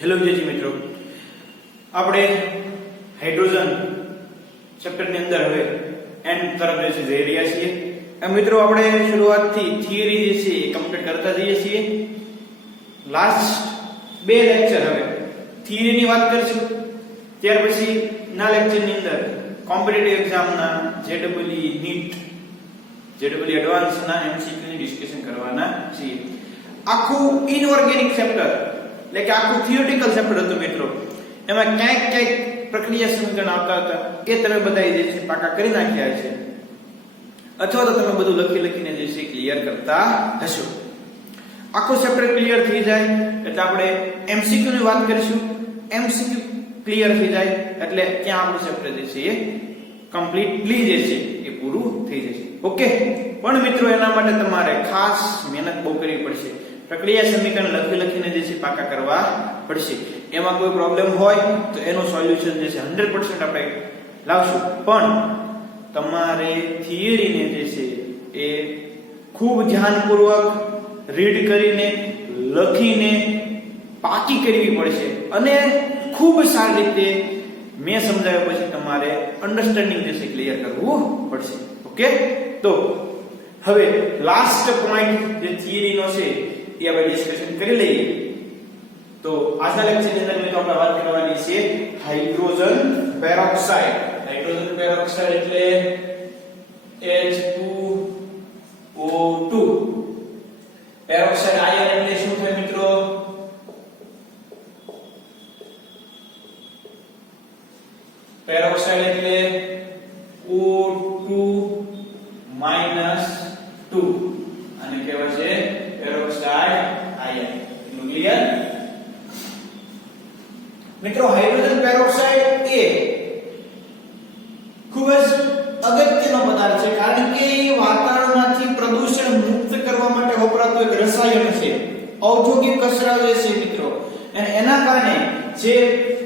Hello વિદ્યાર્થી મિત્રો, આપણે હાઇડ્રોજન ચેપ્ટરની અંદર હવે એન્ડ તરફ જઈ રહ્યા છીએ. મિત્રો આપણે શરૂઆતથી થિયરી જે છે એ કમ્પ્લીટ કરતા જઈએ છીએ. લાસ્ટ બે લેક્ચર હવે થિયરીની વાત કરીશું, ત્યાર પછી ના લેક્ચરની અંદર કોમ્પિટિટિવ એક્ઝામના જેડબલઈ નીટ જેડબલઈ એડવાન્સ ના એમસીક્યુ ની ડિસ્કશન કરવાના છીએ. આખું ઇનઓર્ગેનિક ચેપ્ટર એટલે કે આખું થિયોરિટિકલ ચેપ્ટર હતું મિત્રો. એમાં ક્યાંક પ્રક્રિયા સમીકરણ આવતા હતા એ તમે બધા જે છે પાકા કરી નાખ્યા છે, અથવા તો તમે બધું લખીને જે છે ક્લિયર કરતા હશો. આખું ચેપ્ટર ક્લિયર થઈ જાય એટલે આપણે એમસીક્યુ ની વાત કરીશું. એમસીક્યુ ક્લિયર થઈ જાય એટલે ત્યાં આપણું ચેપ્ટર જે છે એ કમ્પ્લીટલી જે છે એ પૂરું થઈ જશે. ઓકે, પણ મિત્રો એના માટે તમારે ખાસ મહેનત બહુ કરવી પડશે. પ્રક્રિયા સમીકરણ લખીને જે છે પાકા કરવા પડશે. એમાં કોઈ પ્રોબ્લેમ હોય તો એનું સોલ્યુશન જે છે 100% આપણે લાવશું. પણ તમારે થિયરીને જે છે એ ખૂબ ધ્યાનપૂર્વક રીડ કરીને લખીને પાકી કરવી પડશે અને ખૂબ સારી રીતે મેં સમજાવ્યા પછી તમારે અન્ડરસ્ટેન્ડિંગ જે છે ક્લિયર કરવું પડશે. ઓકે, તો હવે લાસ્ટ પોઈન્ટ જે થિયરીનો છે એ આપણે ડિસ્કશન કરી લઈએ. તો આજના લેક્ચરની અંદર મિત્રો આપણે વાત કરવાની છે હાઇડ્રોજન પેરોક્સાઇડ. હાઇડ્રોજન પેરોક્સાઇડ એટલે H2O2. પેરોક્સાઇડ આયન એટલે શું થાય મિત્રો? પેરોક્સાઇડ એટલે O2 - 2 આને કહેવાય છે પેરોક્સાઇડ આયન. ક્લિયર મિત્રો? હાઇડ્રોજન પેરોક્સાઇડ એ ખૂબ જ અગત્યનો પદાર્થ છે, કારણ કે એ વાતાવરણમાંથી પ્રદૂષણ મુક્ત કરવા માટે વપરાતું એક રસાયણ છે. ઔદ્યોગિક કચરા જે છે મિત્રો, અને એના કારણે જે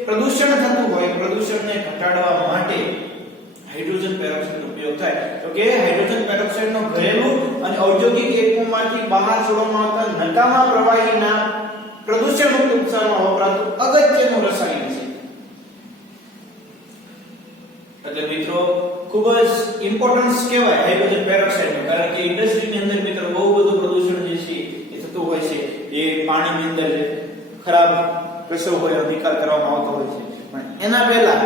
પ્રદૂષણ થતું હોય, પ્રદૂષણને ઘટાડવા માટે હાઇડ્રોજન પેરોક્સાઇડનો ઉપયોગ થાય. તો કે હાઇડ્રોજન પેરોક્સાઇડનો ઘરેલું અને ઔદ્યોગિક એકમોમાંથી બહાર છોડવામાં આવતા નકામા પ્રવાહીના પ્રદૂષણ મુક્ત ઉપચારમાં વપરાતું અગત્યનું રસાયણ છે. એટલે મિત્રો ખૂબ જ ઇમ્પોર્ટન્સ કહેવાય હાઇડ્રોજન પેરોક્સાઇડનું, કારણ કે ઇન્ડસ્ટ્રીની અંદર મિત્રો બહુ બધું પ્રદૂષણ જે છે એ થતું હોય છે. એ પાણીની અંદર ખરાબ કચરો હોય નિકાલ કરવામાં આવતો હોય છે, પણ એના પહેલા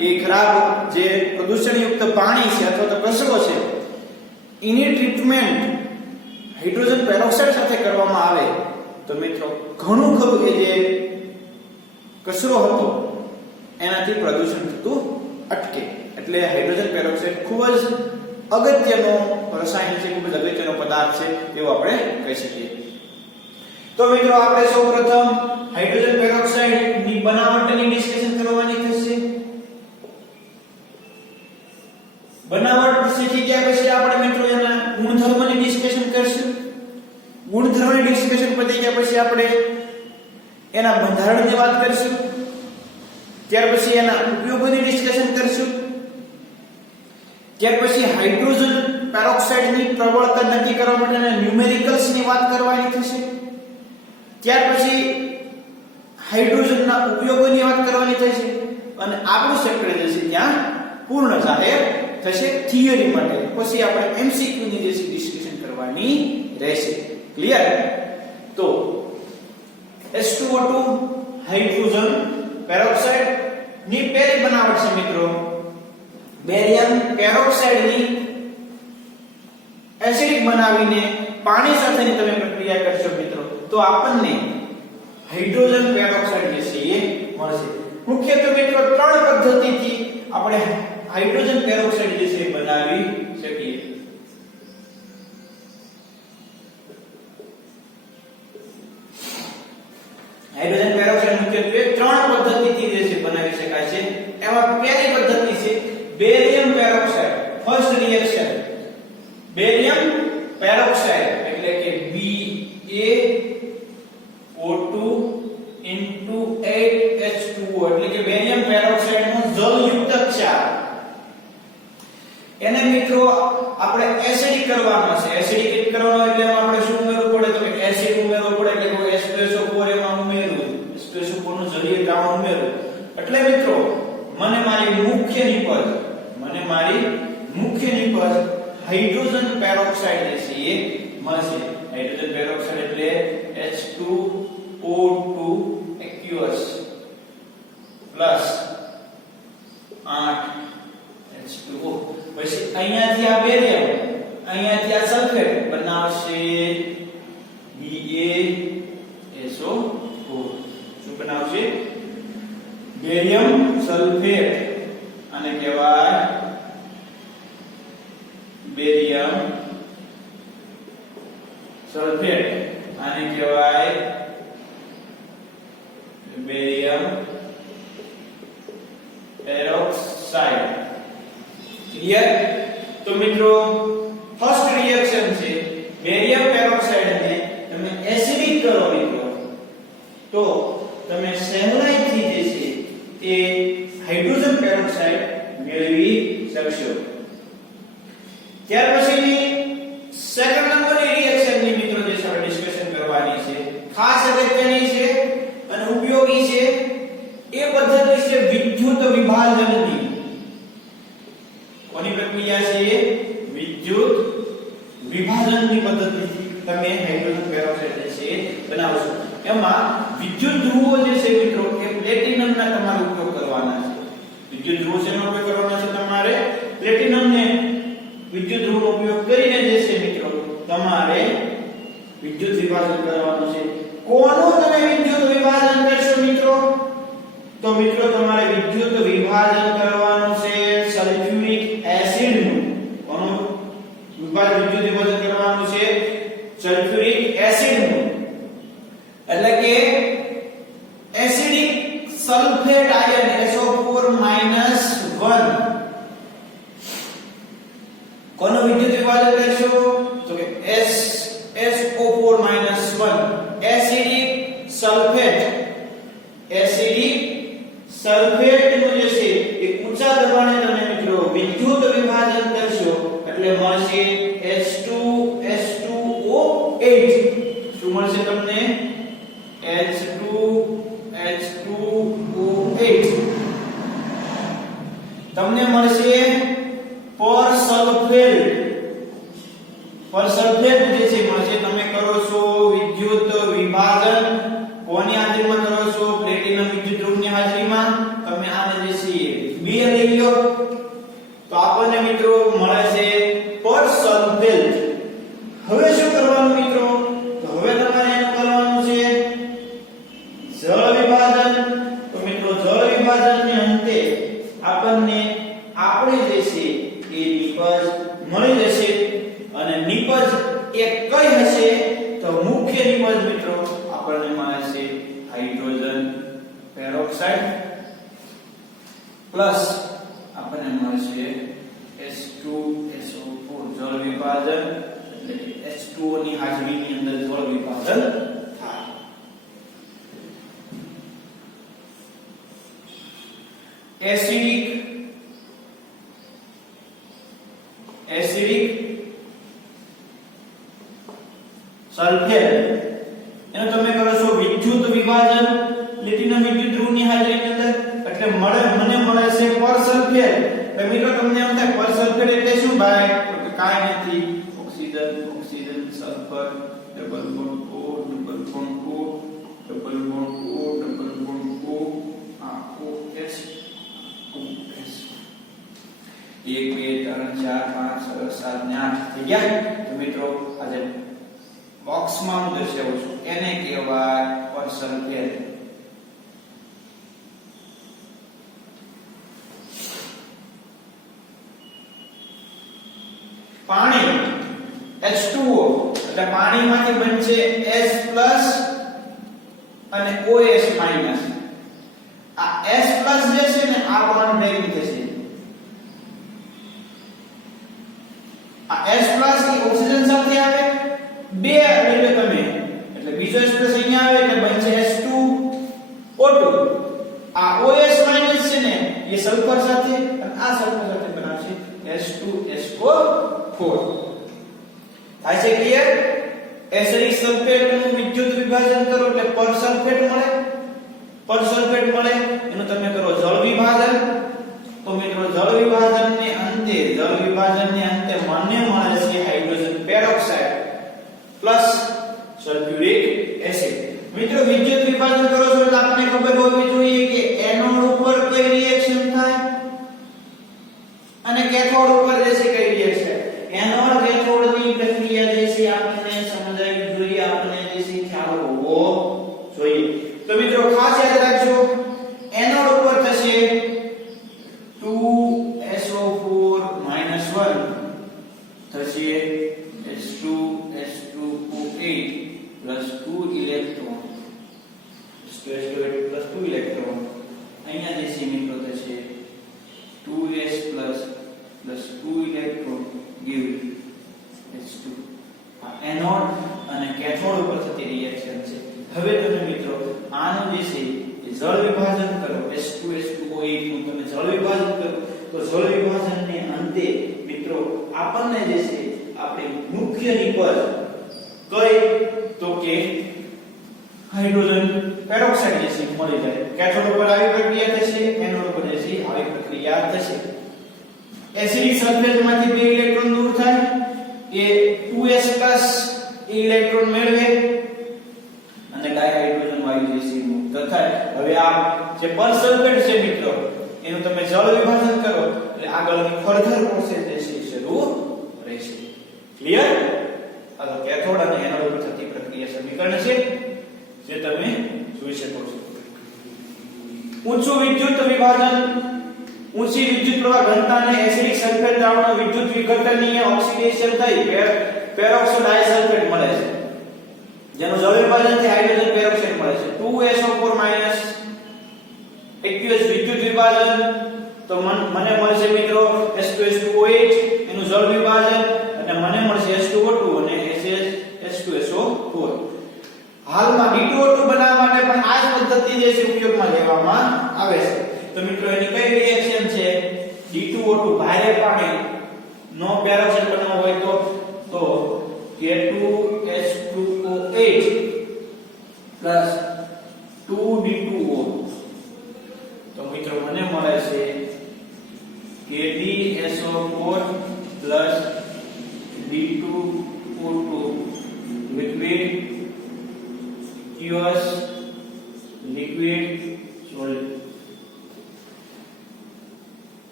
એ ખરાબ જે પ્રદૂષણયુક્ત પાણી છે અથવા તો કચરો છે એની ટ્રીટમેન્ટ હાઇડ્રોજન પેરોક્સાઇડ સાથે કરવામાં આવે તો મિત્રો ઘણું ખરું એ જે કચરો હતો એનાથી પ્રદૂષણ થતું અટકે. એટલે હાઇડ્રોજન પેરોક્સાઇડ ખૂબ જ અગત્યનો રસાયણ છે, ખૂબ જ અગત્યનો પદાર્થ છે એવું આપણે કહી શકીએ. તો મિત્રો આપણે સૌપ્રથમ હાઇડ્રોજન પેરોક્સાઇડ ની બનાવટની ડિસ્કશન કરવાની થશે. બનાવટ શીખી ગયા પછી આપણે મિત્રો એના ગુણધર્મની ડિસ્કશન કરશું. ગુણધર્મની ડિસ્કશન પતી ગયા પછી આપણે એના બંધારણની વાત કરીશું. ત્યાર પછી એના ઉપયોગોની ડિસ્કશન કરીશું. ત્યાર પછી હાઇડ્રોજન પેરોક્સાઇડની પ્રબળતા નક્કી કરવા માટેના ન્યુમેરિકલ્સની વાત કરવાની થશે. ત્યાર પછી હાઇડ્રોજનના ઉપયોગોની વાત કરવાની થશે અને આપણું ચેપ્ટર જે છે ત્યાં પૂર્ણ જાહેર થશે થિયરી માટે. પછી આપણે એમસીક્યુ ની જે ડિસ્કશન કરવાની રહેશે. ક્લિયર? તો H2O2 હાઇડ્રોજન પેરોક્સાઇડ ની પહેલી બનાવટ છે મિત્રો બેરિયમ પેરોક્સાઇડ ની એસિડિક બનાવીને પાણી સાથેની તમે પ્રક્રિયા કરશો મિત્રો તો આપણને હાઇડ્રોજન પેરોક્સાઇડ જે છે એ મળશે. મુખ્યત્વે મિત્રો ત્રણ પદ્ધતિથી આપણે હાઇડ્રોજન પેરોક્સાઇડ જે છે બનાવી શકીએ. હાઇડ્રોજન પેરોક્સાઇડ મુખ્યત્વે ત્રણ પદ્ધતિથી જે છે બનાવી શકાય છે. એમાં પહેલી પદ્ધતિ છે barium peroxide. First reaction barium peroxide એટલે કે BaO2 8H2O એટલે કે બેરિયમ પેરોક્સાઇડ નો જલયુક્ત ક્ષાર. એને મિત્રો આપણે એસિડિક કરવાનો છે. એસિડિક કરવાનો એટલે આપણે શું ઉમેરવું પડે તો કે એસિડ ઉમેરવું પડે એટલે મળશે હાઇડ્રોજન પેરોક્સાઇડ એટલે H2O2 aqueous પ્લસ 8 H2O પછી અહીંયાથી આ બેરિયમ અહીંયાથી આ સલ્ફેટ બનાવશે BaSO4 શું બનાવશે બેરિયમ સલ્ફેટ આને કહેવાય બેરિયમ સલ્ફેટ આને કહેવાય બેરિયમ પેરોક્સાઇડ ક્લિયર તો મિત્રો ફર્સ્ટ રિએક્શન છે બેરિયમ પેરોક્સાઇડ ને તમે એસિડિક કરો મિત્રો તો તમે સહેલાઈથી જે છે તે હાઇડ્રોજન પેરોક્સાઇડ મેળવી શકશો ત્યાર પછીની સેકન્ડ નંબરની રિએક્શન ની મિત્રો જે આપણે ડિસ્કશન કરવાની છે ખાસ અગત્યની છે અને ઉપયોગી છે એ પદ્ધતિ છે વિદ્યુત વિભાજનની કોની પ્રક્રિયા છે વિદ્યુત વિભાજનની પદ્ધતિથી તમે હાઇડ્રોજન પેરોક્સાઇડ જે છે બનાવશો એમાં વિદ્યુત ધ્રુવો જે છે મિત્રો એ પ્લેટિનમના તમારે ઉપયોગ કરવાના છે વિદ્યુત ધ્રુવો શેનો ઉપયોગ કરવાના છે તમારે પ્લેટિનમને વિદ્યુત ધ્રુવનો ઉપયોગ કરીને જે છે મિત્રો તમારે વિદ્યુત વિભાજન કરવાનું છે કોનું તમે વિદ્યુત વિભાજન કરશો મિત્રો તો મિત્રો તમારે વિદ્યુત વિભાજન કરવાનું છે સલ્ફ્યુરિક એસિડનું કોનું વિદ્યુત વિભાજન કરવાનું છે સલ્ફ્યુરિક એસિડનું એટલે કે એસિડિક સલ્ફેટ આયન SO4 1 કોનું વિદ્યુત વિભાજન કરશો તો કે SO4 1 એસિડિક સલ્ફેટ નું જે છે એ ઊંચા દબાણે તમે મિત્રો વિદ્યુત વિભાજન કરશો એટલે મળશે H2O8 શું મળશે તમને H2O8 તમને મળશે પરસલ્ફેટ જે છે મળશે તમે કરો છો વિદ્યુત વિભાજન કોની હાજરીમાં કરો છો પ્લેટિનમ વિદ્યુત ધ્રુવની હાજરીમાં તમે આને જે છે બે લઈ લો તો આપણને મિત્રો મળે છે પરસલ્ફેટ હવે શું કરવાનું મિત્રો તો હવે તમારે એનું કરવાનું છે જળ વિભાજન તો મિત્રો જળ વિભાજનને અંતે આપણને આપણે જે છે એ નિપજ મળી જશે અને નિપજ એ કઈ હશે તો મુખ્ય નિપજ મિત્રો આપણને મળે છે હાઇડ્રોજન પેરોક્સાઇડ પ્લસ આપણને મળશે H2SO4 જળ વિભાજન એટલે કે H2O ની હાજરીની અંદર જળ વિભાજન થાય એસિડિક સલ્ફેટ એનો તમે કરો છો વિદ્યુત વિભાજન પ્લેટિનમ વિદ્યુત ધ્રુવની હાજરીની અંદર એટલે મને મળે છે પરસલ્ફેટ તો મિત્રો તમને એમ થાય પરસલ્ફેટ એટલે શું ભાઈ તો કે કાઈ નથી oxygen sulphur double bond O double bond O double bond O double bond O આ OH OH 1 2 3 4 5 6 7 ને 8 થઈ ગયા તો મિત્રો આજે બોક્સમાં હું દર્શાવું છું એને કહેવાય પરસલ્ફેટ પાણી H2O એટલે પાણીમાંથી બનશે S+ અને OH- આ S+ જે છે ને આ બોન્ડ બ્રેકિંગ થશે આ S+ એ ઓક્સિજન સાથે આવે બે લઈ લો તમે એટલે બીજો S+ અહીંયા આવે એટલે બનશે H2O2 આ OH- છે ને એ સલ્ફર સાથે અને આ સલ્ફર સાથે બનાવશે H2SO4 થાય છે ક્લિયર એસિડિક સલ્ફેટ નું વિદ્યુત વિભાજન કરો એટલે પરસલ્ફેટ મળે એનું તમે કરો જળ વિભાજન તો મિત્રો જળ વિભાજનને અંતે મને મળે છે hydrogen peroxide plus sulphuric acid. મિત્રો વિદ્યુત વિભાજન કરો છો એટલે આપણે ખબર હોવી જોઈએ કે એનોડ ઉપર કઈ રિએક્શન થાય અને કેથોડ ઉપર જે છે કઈ રિએક્શન. એનોડ કેથોડ ની પ્રક્રિયા જે છે આપણને સમજાવી જોઈએ, આપણને જે છે ખ્યાલ હોવો જોઈએ. તો મિત્રો ખાસ યાદ રાખજો, એનોડ ઉપર થશે 2SO4 -1 થશે H2SO8 2 ઇલેક્ટ્રોન સ્પેસ 2 ઇલેક્ટ્રોન. અહીંયા જે છે મિત્રો થશે 2s 2 ઇલેક્ટ્રોન give H2. આ એનોડ અને કેથોડ ઉપર થતી રિએક્શન છે. હવે તમે મિત્રો આનું જે છે એ જળ વિભાજન કરો, H2SO8 નું તમે જળ વિભાજન કરો તો જળ વિભાજનને અંતે મિત્રો આપણને જે છે આપણી મુખ્ય નિપજ કઈ તો કે હાઇડ્રોજન પેરોક્સાઇડ જે છે મળી જાય. કેથોડ ઉપર આવી પ્રક્રિયા થશે, એનોડ ઉપર જે છે આવી પ્રક્રિયા થશે. એસિડિક સલ્ફેટ માંથી 2 ઇલેક્ટ્રોન દૂર થાય, એ 2s એ ઇલેક્ટ્રોન મેળવે અને ડાયહાઇડ્રોજન વાયુ જે છે મુક્ત થાય. હવે આ જે પરસલ્ફેટ છે મિત્રો એનું તમે જળ વિભાજન કરો એટલે આગળની ફર્ધર પ્રોસેસ જે છે શરૂ રહેશે. ક્લિયર? આ તો કેથોડ અને એનોડ ઉપર થતી પ્રક્રિયા સમીકરણ છે જે તમે જોઈ શકો છો. ઊંચું વિદ્યુત વિભાજન, ઊંચી વિદ્યુત પ્રવાહ ઘનતા અને એસિડિક સલ્ફેટ દ્રાવણનો વિદ્યુત વિઘટનીય ઓક્સિડેશન થઈ પેરોક્સો ડાયસલ્ફેટ મળે છે, જેનું જળ વિભાજનથી હાઇડ્રોજન પેરોક્સાઇડ મળે છે. 2SO4 aqueous વિદ્યુત વિભાજન તો મને મળશે મિત્રો H2SO8 એનું જળ વિભાજન અને મને મળશે H2O2 અને H2SO4. હાલમાં D2O2 બનાવવા માટે પણ આ જ પદ્ધતિ જે છે ઉપયોગમાં લેવામાં આવે છે. તો મિત્રો એની કઈ રિએક્શન છે? D2O2 ભારે પાણી નો પેરોક્સાઇડ બનાવવો હોય તો K2H2O8 2D2O. તો મિત્રો મને મળે છે KdSO4 D2O2 liquid aqueous liquid solid.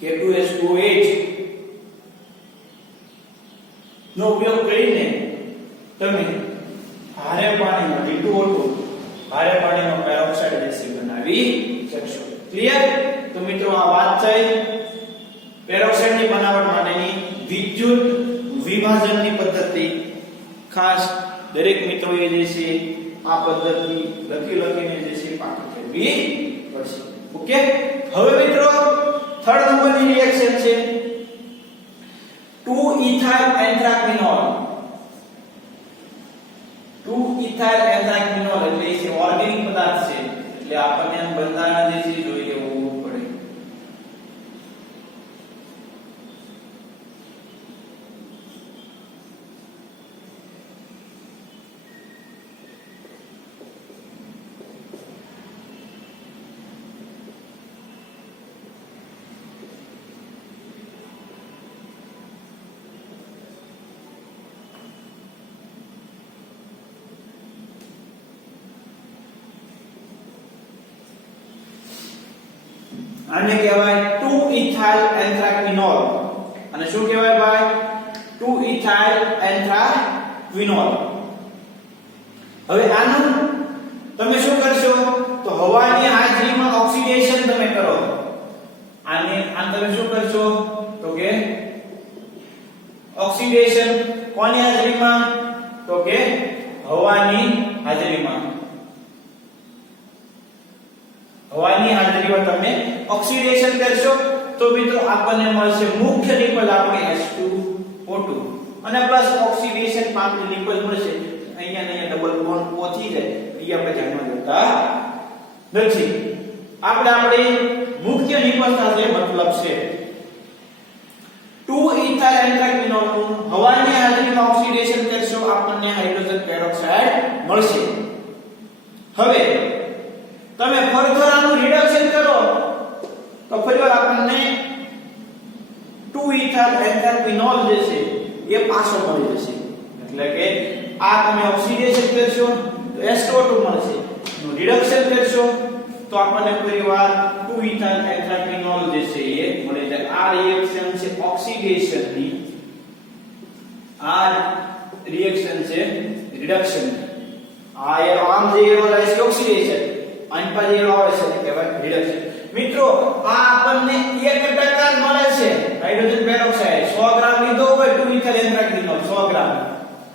K2SO8 નો ઉપયોગ કરીને તમે ભારે પાણીમાં D2O2 ભારે પાણીનો પેરોક્સાઇડ ગેસ બનાવી શકશો. ક્લિયર? તો મિત્રો આ વાત થઈ પેરોક્સાઇડની બનાવટ માટેની વિદ્યુત વિભાજનની પદ્ધતિ. ખાસ દરેક મિત્રોએ જે છે આ પદ્ધતિ લખીને જે છે પાકી કરવી પડશે. ઓકે? હવે મિત્રો થર્ડ નંબરની રિએક્શન છે 2-ethyl anthraquinol. 2-ethyl anthraquinol એટલે એ ઓર્ગેનિક પદાર્થ છે એટલે આપણને બંધારણ જે છે જોઈ લેવું પડે. આને કહેવાય 2-ethyl anthraquinol. અને શું કહેવાય ભાઈ? 2-ethyl anthraquinol. હવે આનું તમે શું કરશો તો હવાની હાજરીમાં ઓક્સિડેશન તમે કરો. આને તમે શું કરશો તો કે ઓક્સિડેશન કોની હાજરીમાં તો કે હવાની હાજરીમાં. હવાની હાજરીમાં તમે ઓક્સિડેશન કરશો તો મિત્રો આપણને મળશે મુખ્ય નિપજ આપણે H2O2 અને પ્લસ ઓક્સિડેશન પામતી નિપજ મળશે. અહીંયા ડબલ બોન્ડ પહોંચી જાય એ આપણે ધ્યાનમાં લેતા નથી. આપણે મુખ્ય નિપજ સાથે મતલબ છે 2-ethyl anthraquinol નું હવાની હાજરીમાં ઓક્સિડેશન કરશો આપણને હાઇડ્રોજન પેરોક્સાઇડ મળશે. હવે તમે ફર્ધર આનું રિડક્શન કરો તો ફરીવાર આપણને 2-ethyl anthraquinol જે છે એ પાછો મળી જશે. એટલે કે આ તમે ઓક્સિડેશન કરશો તો H2O2 મળશે, રિડક્શન કરશો તો આપણને ફરીવાર 2 ઇથાઇલ એન્થ્રાક્વિનોલ જે છે એ મળે છે. આ રિએક્શન છે ઓક્સિડેશન ની, આ રિએક્શન છે રિડક્શન ની. આ એરો આમ જે એરો આવે છે ઓક્સિડેશન, આની પાસે એરો આવે છે એટલે કહેવાય રિડક્શન. મિત્રો આ આપણને 1% જ મળે છે હાઇડ્રોજન પેરોક્સાઇડ. 100 ગ્રામ લીધો હોય 2 ઇથાઇલ એન્થ્રાક્વિનોલ 100 ગ્રામ,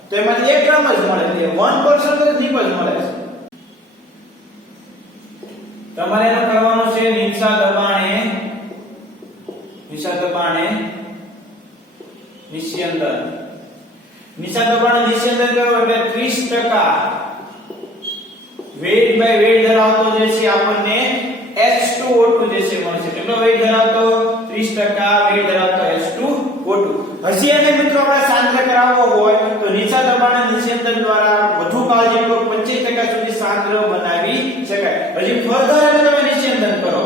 તો એમાંથી 1 ગ્રામ જ મળે છે, 1% જ નિપજ મળે છે. તમારે એનું કરવાનું છે નીચા દબાણે નિસ્યંદન. નીચા દબાણે નિસ્યંદન કરો એટલે 30% વેટ બાય વેટ ધરાવતો જે છે આપણને H2O2 જે છે મળશે. કેટલો વેટ ધરાવતો? 30% વેટ ધરાવતો H2O2. હજી એને મિત્રો આપણે સાંદ્ર કરાવવો હોય તો નીચા દબાણે નિસ્યંદન દ્વારા વધુ કાળજીપૂર્વક 25% સુધી સાંદ્ર બનાવી શકાય. હજી ફર્ધર એને તમે નિસ્યંદન કરો,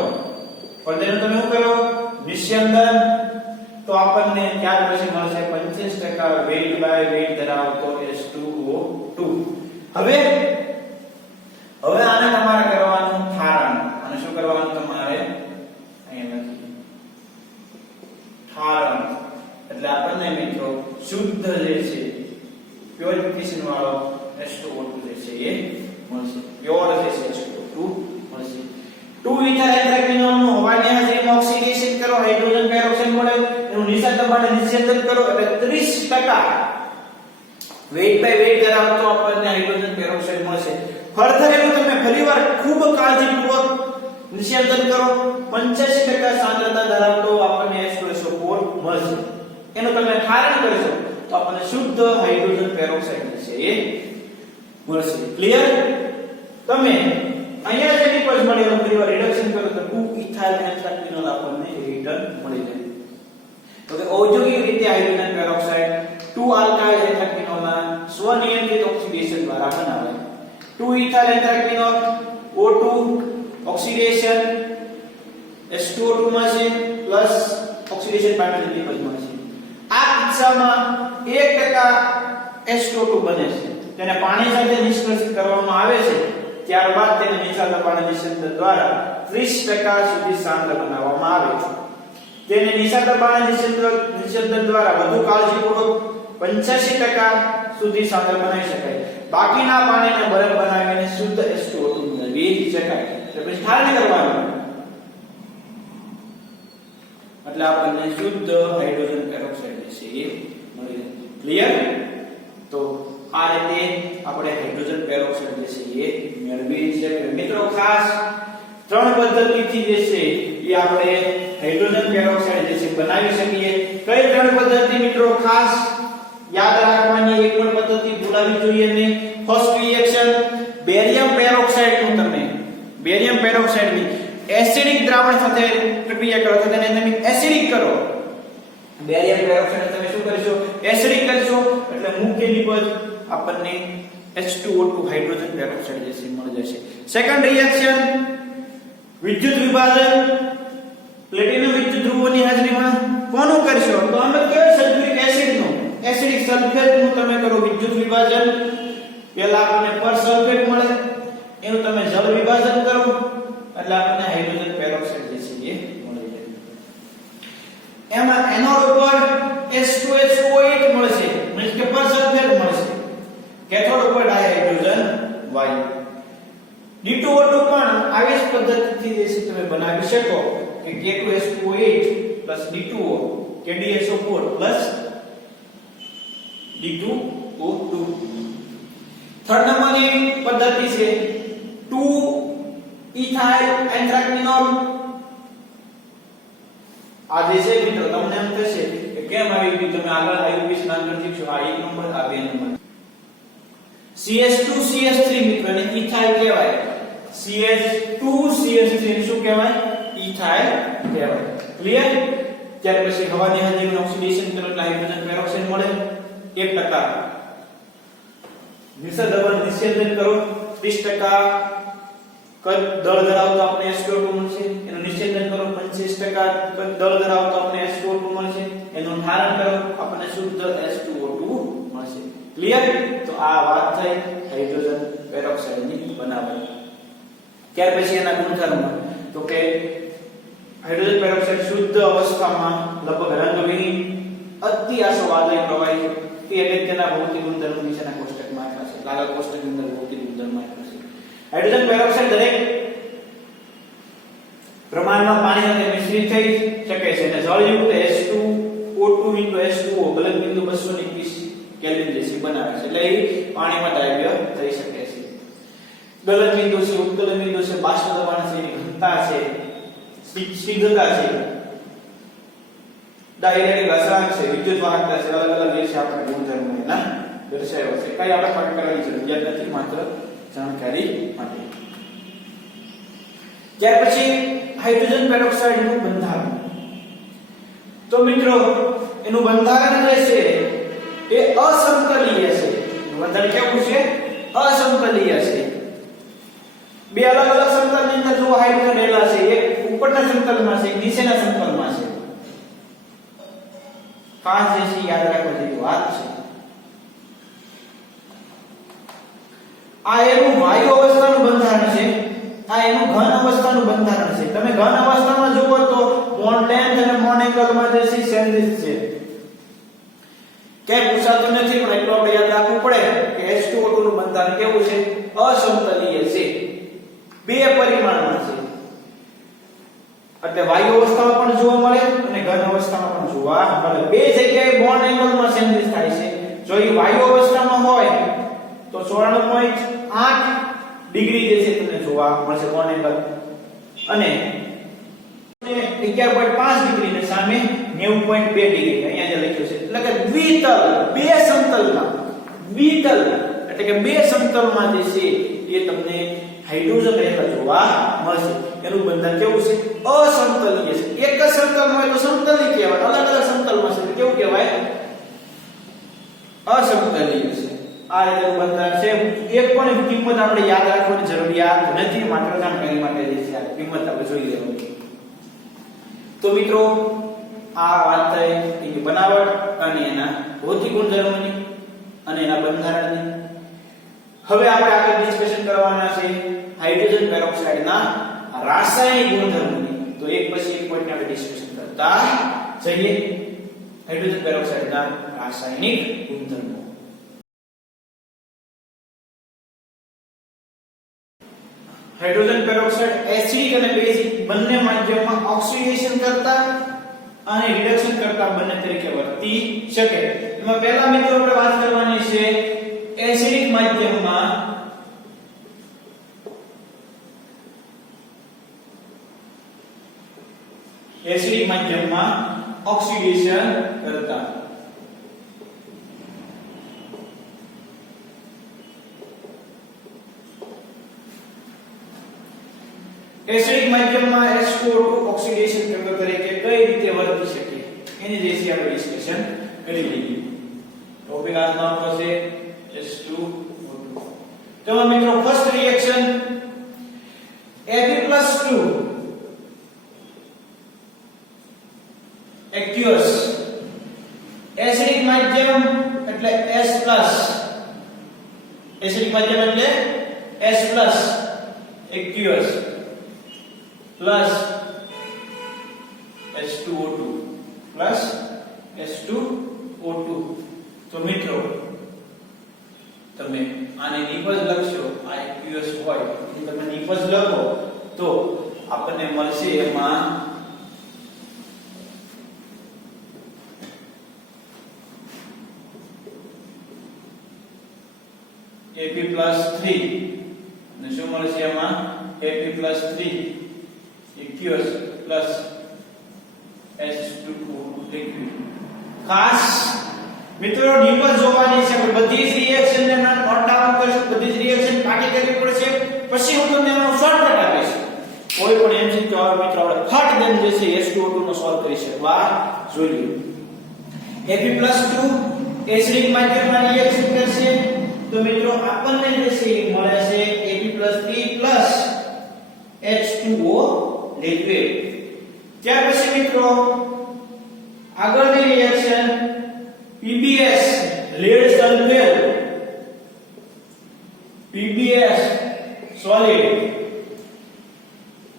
ફર્ધર તમે શું કરો? નિસ્યંદન, તો આપણને ત્યાર પછી મળશે 25% વેટ બાય વેટ ધરાવતો H2O2. હવે આને તમારે કરવાનું ઠારણ. અને શું કરવાનું તમારે? અહીંયા લખી ઠારણ. એટલે આપણને મિત્રો શુદ્ધ જે છે પ્યોરિફિકેશન વાળો H2O2 જે છે એ મળશે, પ્યોર જે છે H2O2 મળશે. 2 ઇથાઇલ એન્થ્રાક્વિનોલ નું હવાની હાજરીમાં ઓક્સિડેશન કરો, હાઇડ્રોજન પેરોક્સાઇડ મળે, એનું નીચા દબાણે નિસ્યંદન કરો એટલે 30% વેટ બાય વેટ ધરાવતો આપણને હાઇડ્રોજન પેરોક્સાઇડ મળશે. ફર્ધર એનું તમે ફરીવાર ખૂબ કાળજીપૂર્વક નિસ્યંદન કરો, 85% સાંદ્રતા ધરાવતો આપણને H2SO4 મળશે. એનું તમે ઠારણ કરશો તો આપણને શુદ્ધ હાઇડ્રોજન પેરોક્સાઇડ છે એ મળશે. ક્લિયર? તમે અહીંયા જે નિપજ મળે એનું ફરીવાર રિડક્શન કરો તો 2 ઇથાઇલ એન્થ્રાક્વિનોલ આપણને રિટર્ન મળી જાય. તો કે ઔદ્યોગિક રીતે હાઇડ્રોજન પેરોક્સાઇડ 2 આલ્કાઇલ એન્થ્રાક્વિનોલના સ્વનિયંત્રિત ઓક્સિડેશન દ્વારા બનાવાય. 2 ઇથાઇલ એન્થ્રાક્વિનોલ O2 ઓક્સિડેશન H2O2 મળશે પ્લસ ઓક્સિડેશન પામેલું નિપજ મળશે. આ કિસ્સામાં 1% H2O2 બને છે, તેને પાણી સાથે નિષ્કર્ષિત કરવામાં આવે છે. ત્યારબાદ તેને નીચા દબાણે નિસ્યંદન દ્વારા 30% સુધી સાંદ્ર બનાવવામાં આવે છે. તેને નીચા દબાણે નિસ્યંદન દ્વારા વધુ કાળજીપૂર્વક 85% સુધી સાંદ્ર બનાવી શકાય. બાકીના પાણીને બરફ બનાવીને શુદ્ધ H2O2 મેળવી શકાય. એટલે પછી ઠારણ કરવાનું એટલે આપણને શુદ્ધ હાઇડ્રોજન પેરોક્સાઇડ છે એ મળી જાય. ક્લિયર? તો આ રીતે આપણે હાઇડ્રોજન પેરોક્સાઇડ જે છે એ મેળવી શકીએ. મિત્રો ખાસ 3 પદ્ધતિથી જે છે એ આપણે હાઇડ્રોજન પેરોક્સાઇડ જે છે બનાવી શકીએ. કઈ 3 પદ્ધતિ મિત્રો ખાસ યાદ રાખવાની? એક પણ પદ્ધતિ ભૂલાવી જોઈએ નહીં. ફર્સ્ટ રિએક્શન બેરિયમ પેરોક્સાઇડ નું, તમે બેરિયમ પેરોક્સાઇડ ની એસિડિક દ્રાવણ સાથે પ્રક્રિયા કરો તો તેને તમે એસિડિક કરો. બેરિયમ પેરોક્સાઇડ તમે શું કરશો? એસિડિક કરશો એટલે મુખ્ય નિપજ આપણને H2O2 હાઇડ્રોજન પેરોક્સાઇડ જે છે મળી જશે. સેકન્ડ રિએક્શન વિદ્યુત વિભાજન પ્લેટિનમ વિદ્યુત ધ્રુવોની હાજરીમાં કોનું કરશો? તો અમે કયો સલ્ફ્યુરિક એસિડ નું, એસિડિક સલ્ફેટ નું તમે કરો વિદ્યુત વિભાજન. પહેલા આપણને પર સલ્ફેટ મળે, એનું તમે જળ વિભાજન કરો એટલે આપણને હાઇડ્રોજન પેરોક્સાઇડ જે છે એ મળી જાય. એમાં એનોડ ઉપર H2SO8 મળશે, એટલે કે પર સલ્ફેટ મળશે. કેથોડ ઉપર ડાયહાઇડ્રોજન વાયુ. D2O2 પણ આવી જ પદ્ધતિથી જે છે તમે બનાવી શકો કે K2SO8 D2O KDSO4 D2O2. Third નંબરની પદ્ધતિ છે 2 ઇથાઇલ એન્થ્રાક્વિનોલ. આ જે છે મિત્રો તમને એમ થશે કે કેમ આવી ગયું, તમે આગળ આઈયુપી નામ શીખશો. આ 1 નંબર, આ 2 નંબર. CH2CH3 મિત્રો ને ઇથાઇલ કહેવાય. CH2CH3 શું કહેવાય? ઇથાઇલ કહેવાય. ક્લિયર? ત્યાર પછી હવાની હાજરીમાં ઓક્સિડેશન કરો એટલે હાઇડ્રોજન પેરોક્સાઇડ મળે 1%. નીચા દબાણ નિસ્યંદન કરો 30% દળ ધરાવતો આપણે H2O2 મળશે. એનું નિસ્યંદન કરો 25% દળ ધરાવતો આપણે H2O2 મળશે. એનું ઠારણ કરો આપણને શુદ્ધ H2O2 મળશે. ક્લિયર? તો આ વાત થઈ હાઇડ્રોજન પેરોક્સાઇડની બનાવટ. ત્યાર પછી એના ગુણધર્મ તો કે હાઇડ્રોજન પેરોક્સાઇડ શુદ્ધ અવસ્થામાં લગભગ રંગવિહીન અતિ આસો વાદળી પ્રવાહી તે અગત્યના ભૌતિક ગુણધર્મો વિશેના કોષ્ટકમાં આપ્યા છે. લાગા કોષ્ટકની અંદર ભૌતિક ગુણધર્મો આપ્યા છે. હાઇડ્રોજન પેરોક્સાઇડ દરેક પ્રમાણમાં પાણી સાથે મિશ્રિત થઈ શકે છે અને જળયુક્ત H2O2 H2O ગલન બિંદુ 221 કેલ્વિન જેસી બનાવે છે. એટલે એ પાણીમાં દ્રાવ્ય થઈ શકે છે. ગલન બિંદુ છે, ઉત્કલન બિંદુ છે, બાષ્પ દબાણ છે, ઘનતા છે, સ્નિગ્ધતા છે, ડાયરેક્ટ રસાયણ છે, વિદ્યુત વાહકતા છે, અલગ અલગ જે છે આપણે ગુણધર્મો એના દર્શાવ્યા છે. કઈ આપણે પાઠ કરવાની જરૂરિયાત નથી, માત્ર જાણકારી માટે. ત્યાર પછી હાઇડ્રોજન પેરોક્સાઇડ નું બંધારણ. તો મિત્રો એનું બંધારણ જે છે એ અસમતલીય છે. બંધારણ કેવું છે? અસમતલીય છે. બે અલગ અલગ સમતલની અંદર જો હાઇડ્રોજન રહેલા છે, એક ઉપરના સમતલમાં છે, એક નીચેના સમતલમાં છે. ખાસ જે છે યાદ રાખવા જેવી વાત છે. આ એનું વાયુ અવસ્થાનું બંધારણ છે, આ એનું ઘન અવસ્થાનું બંધારણ છે. તમે ઘન અવસ્થામાં જુઓ તો બોન્ડ લેન્થ અને બોન્ડ એંગલમાં જે છે સેમ છે. કે પૂછાતું નથી પણ એટલું આપણે યાદ રાખવું પડે કે H2O2 નું બંધારણ કેવું છે? અસમતલીય છે. બે પરિમાણમાં છે. એટલે વાયુ અવસ્થામાં પણ જોવા મળે અને ઘન અવસ્થામાં પણ જોવા મળે. બે જગ્યાએ બોન્ડ એંગલમાં સેમ થાય છે. જો એ વાયુ અવસ્થામાં હોય તો 94.8 ડિગ્રી જે છે તમને જોવા મળશે બોન્ડ એંગલ અને 11.5 ડિગ્રી ને સામે 90.2 ડિગ્રી અહીંયા જે લખ્યું છે. એટલે કે દ્વિતલ, બે સમતલમાં, દ્વિતલ એટલે કે બે સમતલમાં જે છે એ તમને હાઇડ્રોજન રહેલા જોવા મળશે. એનું બંધારણ કેવું છે? અસમતલીય છે. એક જ સમતલમાં હોય તો સમતલી કહેવાય, અલગ અલગ સમતલમાં છે કેવું કહેવાય? અસમતલીય છે. આ રીતે બંધારણ છે. એક પણ કિંમત આપણે યાદ રાખવાની જરૂરિયાત નથી, માત્ર જાણકારી માટે જે છે આ કિંમત આપણે જોઈ લેવાની. તો મિત્રો આ વાત થઈ એની બનાવટ અને એના ભૌતિક ગુણધર્મોની અને એના બંધારણની. હવે આપણે આગળ ડિસ્કશન કરવાના છે હાઇડ્રોજન પેરોક્સાઇડના રાસાયણિક ગુણધર્મોની. તો એક પછી એક પોઈન્ટ આપણે ડિસ્કશન કરતા જઈએ. હાઇડ્રોજન પેરોક્સાઇડના રાસાયણિક ગુણધર્મો. હાઇડ્રોજન પેરોક્સાઇડ એસિડિક અને બેઝિક બંને માધ્યમમાં ઓક્સિડેશન કરતા અને રિડક્શન કરતા બંને તરીકે વર્તી શકે. એમાં પહેલા મિત્રો આપણે વાત કરવાની છે એસિડિક માધ્યમમાં ઓક્સિડેશન કરતા. એસિડિક માધ્યમમાં H2O2 ઓક્સિડેશન કરતા તરીકે કઈ રીતે વર્તી શકે એની જે છે આપણે ડિસ્કશન કરી લઈએ. ટોપિક આજનો આપણો છે H2O2. તો મિત્રો first reaction Ab+2 aqueous. Acidic માધ્યમ એટલે S+, એસિડિક માધ્યમ એટલે S+ aqueous plus H2O2 plus H2O2. તો મિત્રો તમે આને નિપજ લખશો, આ aqueous હોય એટલે તમે નિપજ લખો તો આપણને મળશે એમાં Ap+3 અને શું મળશે એમાં Ap+3 aqueous plus H2O liquid. ખાસ મિત્રો નિપજ જોવાની છે, બધી જ રિએક્શન ને નોટ ડાઉન કરશું, બધી જ રિએક્શન કાઢી કરવી પડશે, પછી હું તમને એનો શોર્ટકટ આપીશ. કોઈ પણ એમસીક્યુ આવે મિત્રો આપણે ફટ દેન જે છે H2O2 નો સોલ્વ કરી શકવા જોઈએ. Ap+2 એસિડિક માધ્યમમાં રિએક્શન કરશે તો મિત્રો આપણને જે છે મળે છે Ap+3 H2O liquid. ત્યાર પછી મિત્રો આગળની reaction PbS lead sulphate PbS solid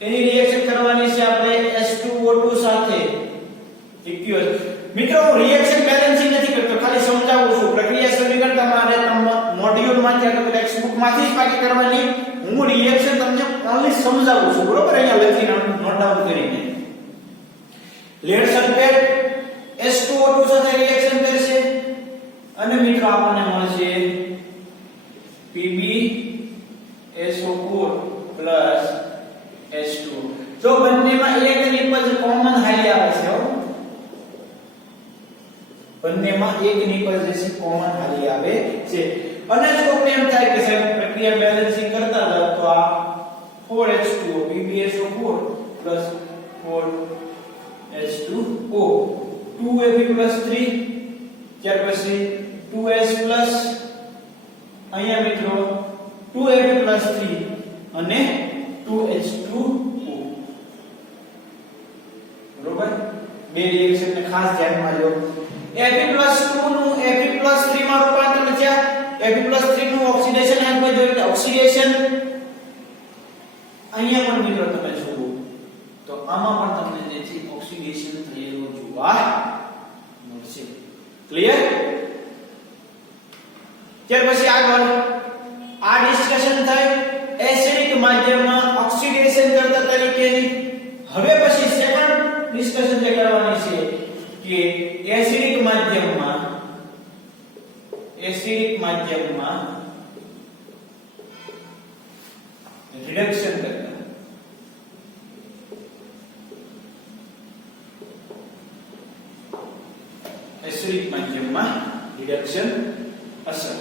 એની રિએક્શન કરવાની છે આપણે H2O2 સાથે ઇક્વિયસ. મિત્રો હું રિએક્શન બેલેન્સિંગ નથી કરતો, ખાલી સમજાવું છું. પ્રક્રિયા સમીકરણ તમારે મોડ્યુલ માંથી અથવા ટેક્સ્ટ બુક માંથી જ પાકી કરવાની. હું રિએક્શન તમને ઓન્લી સમજાવું છું, બરોબર? અહીંયા લખીને નોટ ડાઉન કરીને લેડ સલ્ફેટ H2O2 સાથે રિએક્શન કરશે અને મિત્રો આપણને મળશે PbSO4 H2. જો બંનેમાં એક નિપજ કોમન હાઈ આવે છે, બંનેમાં એક નિપજ છે કોમન હાઈ આવે છે. અને જો એમ થાય કે સાહેબ પ્રક્રિયા બેલેન્સિંગ કરતા જાવ તો આ 4H2O PbSO4 4H2O 2Fe+3 ત્યાર પછી 2S+ અહીંયા મિત્રો 2Fe+3 અને 2H2O. બરોબર? બે રિએક્શન ને ખાસ ધ્યાનમાં લો. Fe+2 નું Fe+3 માં રૂપાંતર થયા. Fe+3 નું ઓક્સિડેશન આપણે જોયું, ઓક્સિડેશન અહીંયા પણ મિત્રો તમે જુઓ તો આમાં પણ તમને જે છે ઓક્સિડેશન થયેલું જોવા મળશે. ક્લિયર? ત્યાર પછી આગળ આ ડિસ્કશન થાય એસિડિક માધ્યમમાં ઓક્સિડેશન કરતા તરીકેની. હવે પછી સેકન્ડ ડિસ્કશન જે કરવાની છે કે એસિડિક માધ્યમમાં રિડક્શન કરતા એસિડિક માધ્યમમાં રિડક્શન અસર.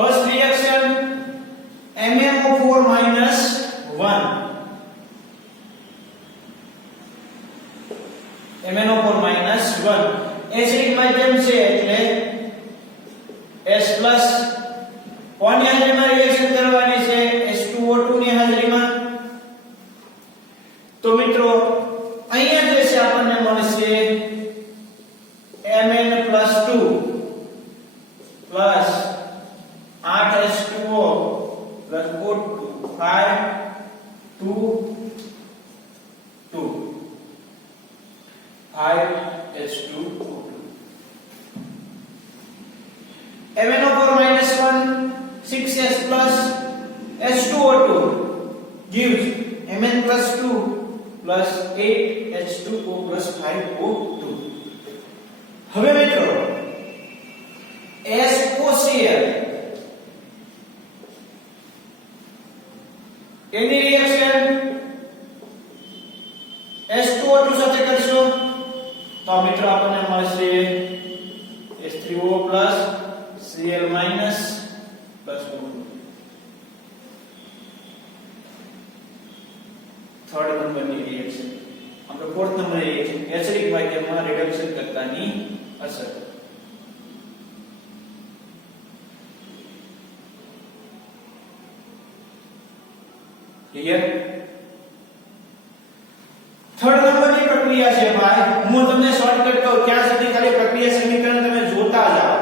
First reaction MnO4 minus 1. MnO4 minus 1 acidic માધ્યમ છે એટલે S+ કોની હાજરીમાં રિએક્શન કરવાની છે? H2O2 ની હાજરીમાં. તો મિત્રો અહીંયા જે છે આપણને મળશે Mn+2 plus 8H2O plus O2 5 2 2 5H2O2. MnO4 minus 1 6S plus H2O2 gives Mn+2 plus 8H2O plus 5O2. હવે મિત્રો SOCl એની રિએક્શન H2O2 સાથે કરશો તો મિત્રો આપણને મળશે H3O Cl plus O2. Third નંબરની રિએક્શન. આપણે ફોર્થ નંબરની રિએક્શન એસિડિક માધ્યમમાં રિડક્શન કરતાની અસર. ક્લિયર? થર્ડ નંબરની પ્રક્રિયા છે ભાઈ. હું તમને શોર્ટકટ કહું ત્યાં સુધી ખાલી પ્રક્રિયા સમીકરણ તમે જોતા જાઓ.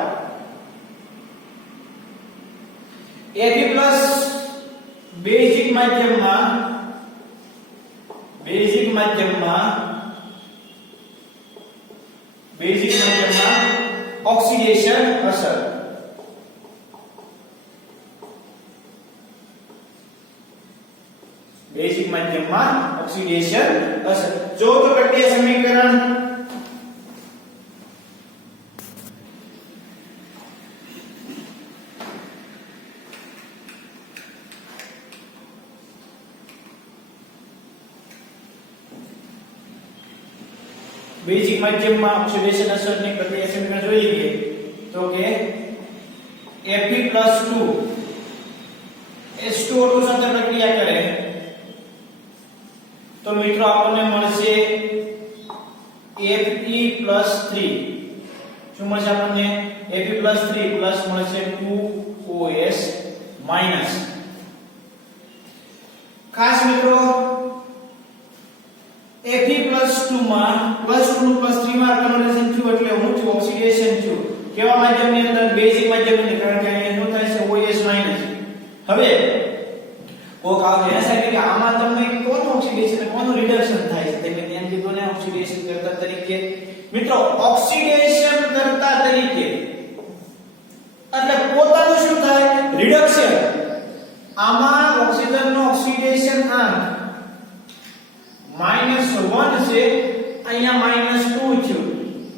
Fe+ બેઝિક માધ્યમમાં ઓક્સિડેશન અસર. બેઝિક માધ્યમમાં ઓક્સિડેશન અસર. જો તો પ્રક્રિયા સમીકરણ બેઝિક માધ્યમમાં ઓક્સિડેશન અસરની પ્રક્રિયા સમીકરણ જોઈએ તો કે Fe+2 H2O2 સાથે પ્રક્રિયા કરે તો મિત્રો આપણને મળશે Fe+3. શું મળશે આપણને? Fe+3 પ્લસ મળશે 2OS માઈનસ ખાસ મિત્રો Fe+2 માં +2 નું +3 માં કન્વર્ઝન થયું એટલે હું છું ઓક્સિડેશન થયું કેવા માધ્યમની અંદર બેઝિક માધ્યમની કારણ કે અહીંયા શું થાય છે OS માઈનસ હવે કોક આવે એના સાહેબ કે આમાં તમને કોનું ઓક્સિડેશન કોનું રિડક્શન થાય છે તમે ધ્યાન કીધું ને ઓક્સિડેશન કરતા તરીકે મિત્રો ઓક્સિડેશન કરતા તરીકે એટલે પોતાનું શું થાય રિડક્શન આમાં ઓક્સિજનનો ઓક્સિડેશન આંક -1 છે અહીંયા -2 છે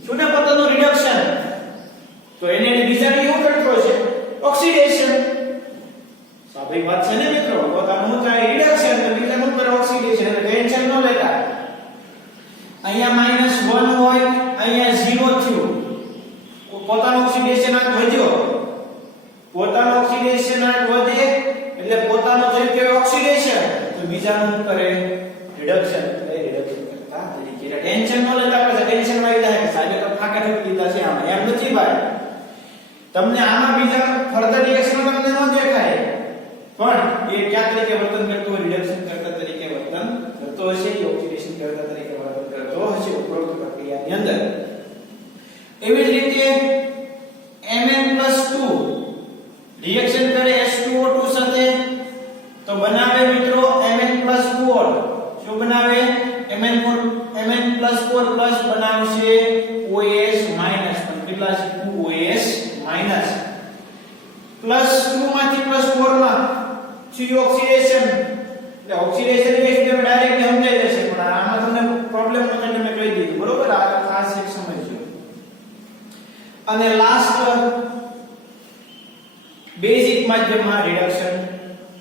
શું ને પોતાનું રિડક્શન તો એને બીજાની શું કરતો છે ઓક્સિડેશન સ્વાભાવિક વાત છે ને મિત્રો પોતાનું થાય રિડક્શન તો બીજાનું પર ઓક્સિડેશન એટલે ટેન્શન ન લેતા અહીંયા -1 હોય અહીંયા 0 થયું પોતાનું ઓક્સિડેશન આંક વધ્યો પોતાનું ઓક્સિડેશન આંક વધે એટલે પોતાનો થયું કે ઓક્સિડેશન તો બીજાનું કરે રિડક્શન રિડક્શન કરતા તરીકે ટેન્શન ન લેતા પછી ટેન્શન માં આવી જાય કે સાહેબ તો ફાકા ઠોકી દીધા છે આમાં એમ નથી ભાઈ તમને આમાં બીજા ફર્ધર રિએક્શન તમને ન દેખાય પણ એ ક્યાં તરીકે વર્તન કરતો હોય રિડક્શન કરતા તરીકે વર્તન કરતો હશે કે ઓક્સિડેશન કરતા તરીકે વર્તન કરતો હશે ઉપરોક્ત પ્રક્રિયાની અંદર એવી જ રીતે Mn+2 રિએક્શન કરે H2O2 સાથે તો બનાવે મિત્રો Mn+4 શું બનાવે Mn+4 પ્લસ બનાવશે OS માઈનસ પણ કેટલા છે 2OS માઈનસ +2 માંથી +4 માં છે ઓક્સિડેશન એટલે ઓક્સિડેશન એટલે ડાયરેક્ટ સમજાઈ જશે પણ આમાં તમને પ્રોબ્લેમ મને તમે કહી દીધું બરોબર આ ખાસ એક સમજજો અને લાસ્ટ બેઝિક માધ્યમમાં રિડક્શન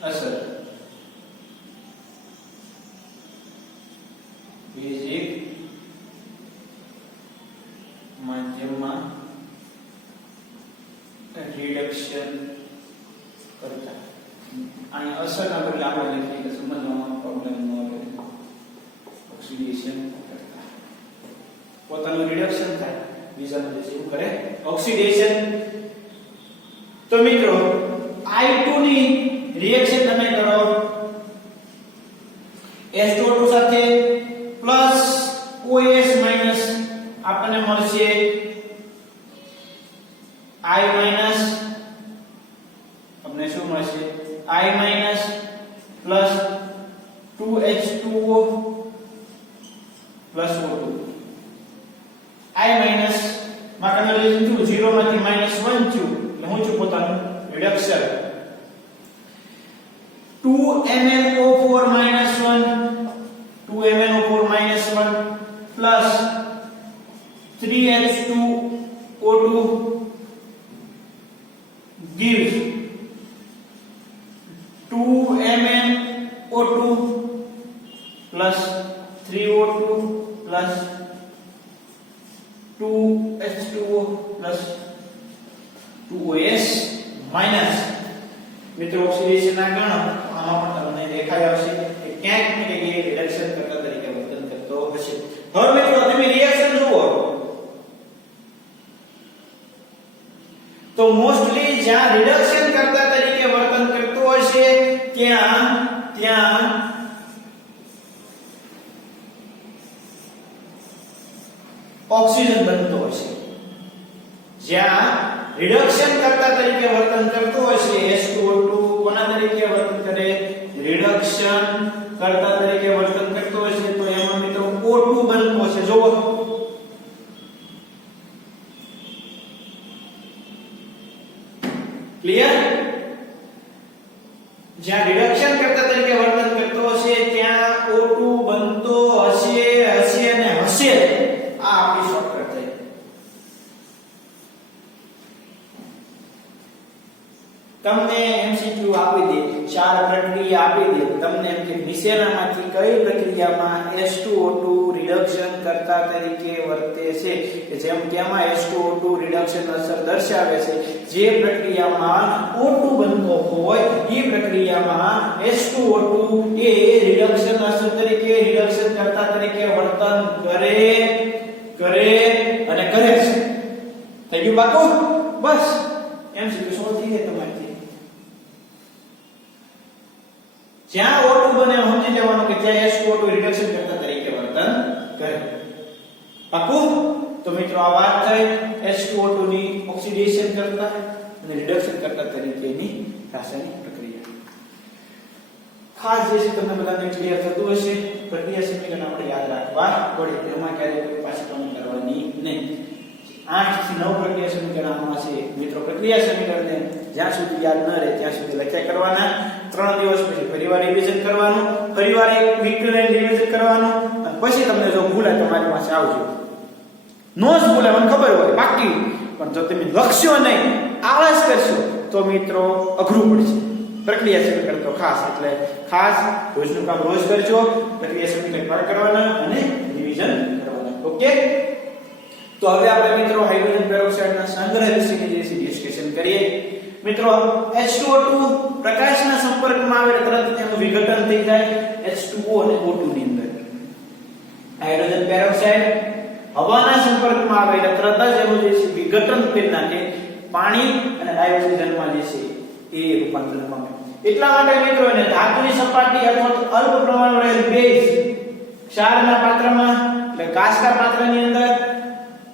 અસર બેઝિક માધ્યમમાં રિડક્શન કરતા અને અસરના બદલે આપણે લખીએ કે સમજવામાં પ્રોબ્લેમ ન આવે ઓક્સિડેશન કરતા પોતાનું રિડક્શન થાય બીજાનું જે શું કરે ઓક્સિડેશન તો મિત્રો I2 ની રિએક્શન તમે કરો H2O2 સાથે પ્લસ OS માઈનસ આપણને મળશે I માઈનસ આપણને શું મળશે I minus plus 2H2O plus O2 I minus માં કન્વર્ઝન થયું 0 માંથી -1 થયું હું છું પોતાનું reduction 2MnO4 -1 plus 3H2O2 gives 2MnO2 plus 3O2 plus 2H2O plus 2OS minus મિત્રો ઓક્સિડેશન ના ગણો આમાં પણ તમને દેખાઈ આવશે કે ક્યાંક ને ક્યાંક રિડક્શન કરતા તરીકે વર્તન કરતો હશે હવે મિત્રો તમે રિએક્શન જુઓ તો મોસ્ટલી જ્યાં રિડક્શન કરતા તરીકે વર્તન કરતો હશે ત્યાં ઓક્સિજન બનતો હશે જ્યાં રિડક્શન કરતા તરીકે વર્તન કરતો હશે H2O2 કોના તરીકે વર્તન કરે રિડક્શન કરતા તરીકે વર્તન કરતો હશે તો એમાં મિત્રો O2 બનતો હશે જો ક્લિયર જ્યાં રિડક્શન કરતા તરીકે વર્તન કરતો હશે ત્યાં O2 બનતો હશે અને હશે આ આપણી શોર્ટકટ થઈ તમને એમસીક્યુ આપી દે ચાર પ્રક્રિયા આપી દે તમને એમ કે નીચેનામાંથી કઈ પ્રક્રિયામાં H2O2 રિડક્શન કરતા તરીકે વર્તે છે કે જેમ કે આમાં H2O2 રિડક્શન અસર દર્શાવે છે જે પ્રક્રિયામાં O2 બનતો હોય એ પ્રક્રિયામાં H2O2 એ રિડક્શન અસર તરીકે રિડક્શન કરતા તરીકે વર્તન કરે અને કરે છે થઈ ગયું બાકો બસ એમસીક્યુ સોલ્વ થઈ ગયા તમારી જ્યાં O2 બને સમજી લેવાનું કે ત્યાં H2O2 રિડક્શન કરતા તરીકે વર્તન કરે. પાકું? તો મિત્રો આ વાત થઈ H2O2 ની ઓક્સિડેશન કરતા અને રિડક્શન કરતા તરીકેની રાસાયણિક પ્રક્રિયા. ખાસ જે છે તમને બધાને ક્લિયર થતું હશે. પ્રક્રિયા સમીકરણ આપણે યાદ રાખવા પડે. એમાં ક્યારેય કોઈ પાછળની કરવાની નહીં. 8 થી 9 પ્રક્રિયા સમીકરણ આમાં છે. મિત્રો પ્રક્રિયા સમીકરણને જ્યાં સુધી યાદ ન રહે ત્યાં સુધી લખ્યા કરવાના. 3 દિવસ પછી ફરીવાર રિવિઝન કરવાનું, ફરીવાર એક વીક લઈને રિવિઝન કરવાનું, અને પછી તમને જો ભૂલાય તો મારી પાસે આવજો. નો જ ભૂલાય મને ખબર હોય બાકી, પણ જો તમે લખશો નહીં, આળસ કરશો તો મિત્રો અઘરું પડશે. પ્રક્રિયા સમીકરણ તો ખાસ, એટલે ખાસ રોજનું કામ રોજ કરજો, પ્રક્રિયા સમીકરણ પર કરવાના અને રિવિઝન કરવાના. ઓકે? તો હવે આપણે મિત્રો હાઇડ્રોજન પેરોક્સાઇડના સંગ્રહ વિશેની જે ડિસ્કશન કરીએ. મિત્રો H2O2 પ્રકાશના સંપર્કમાં આવે તરત તેનું વિઘટન થઈ જાય H2O અને O2 ની અંદર. હાઇડ્રોજન પેરોક્સાઇડ હવાના સંપર્કમાં આવે તરત જ એનું જે વિઘટન કરી નાખે પાણી અને ડાયોક્સિજનમાં જે છે એ રૂપાંતર પામે. એટલા માટે મિત્રો એને ધાતુની સપાટી અથવા તો અલ્પ પ્રમાણમાં રહેલ ભેજ ક્ષારના પાત્રમાં એટલે કાચના પાત્રની અંદર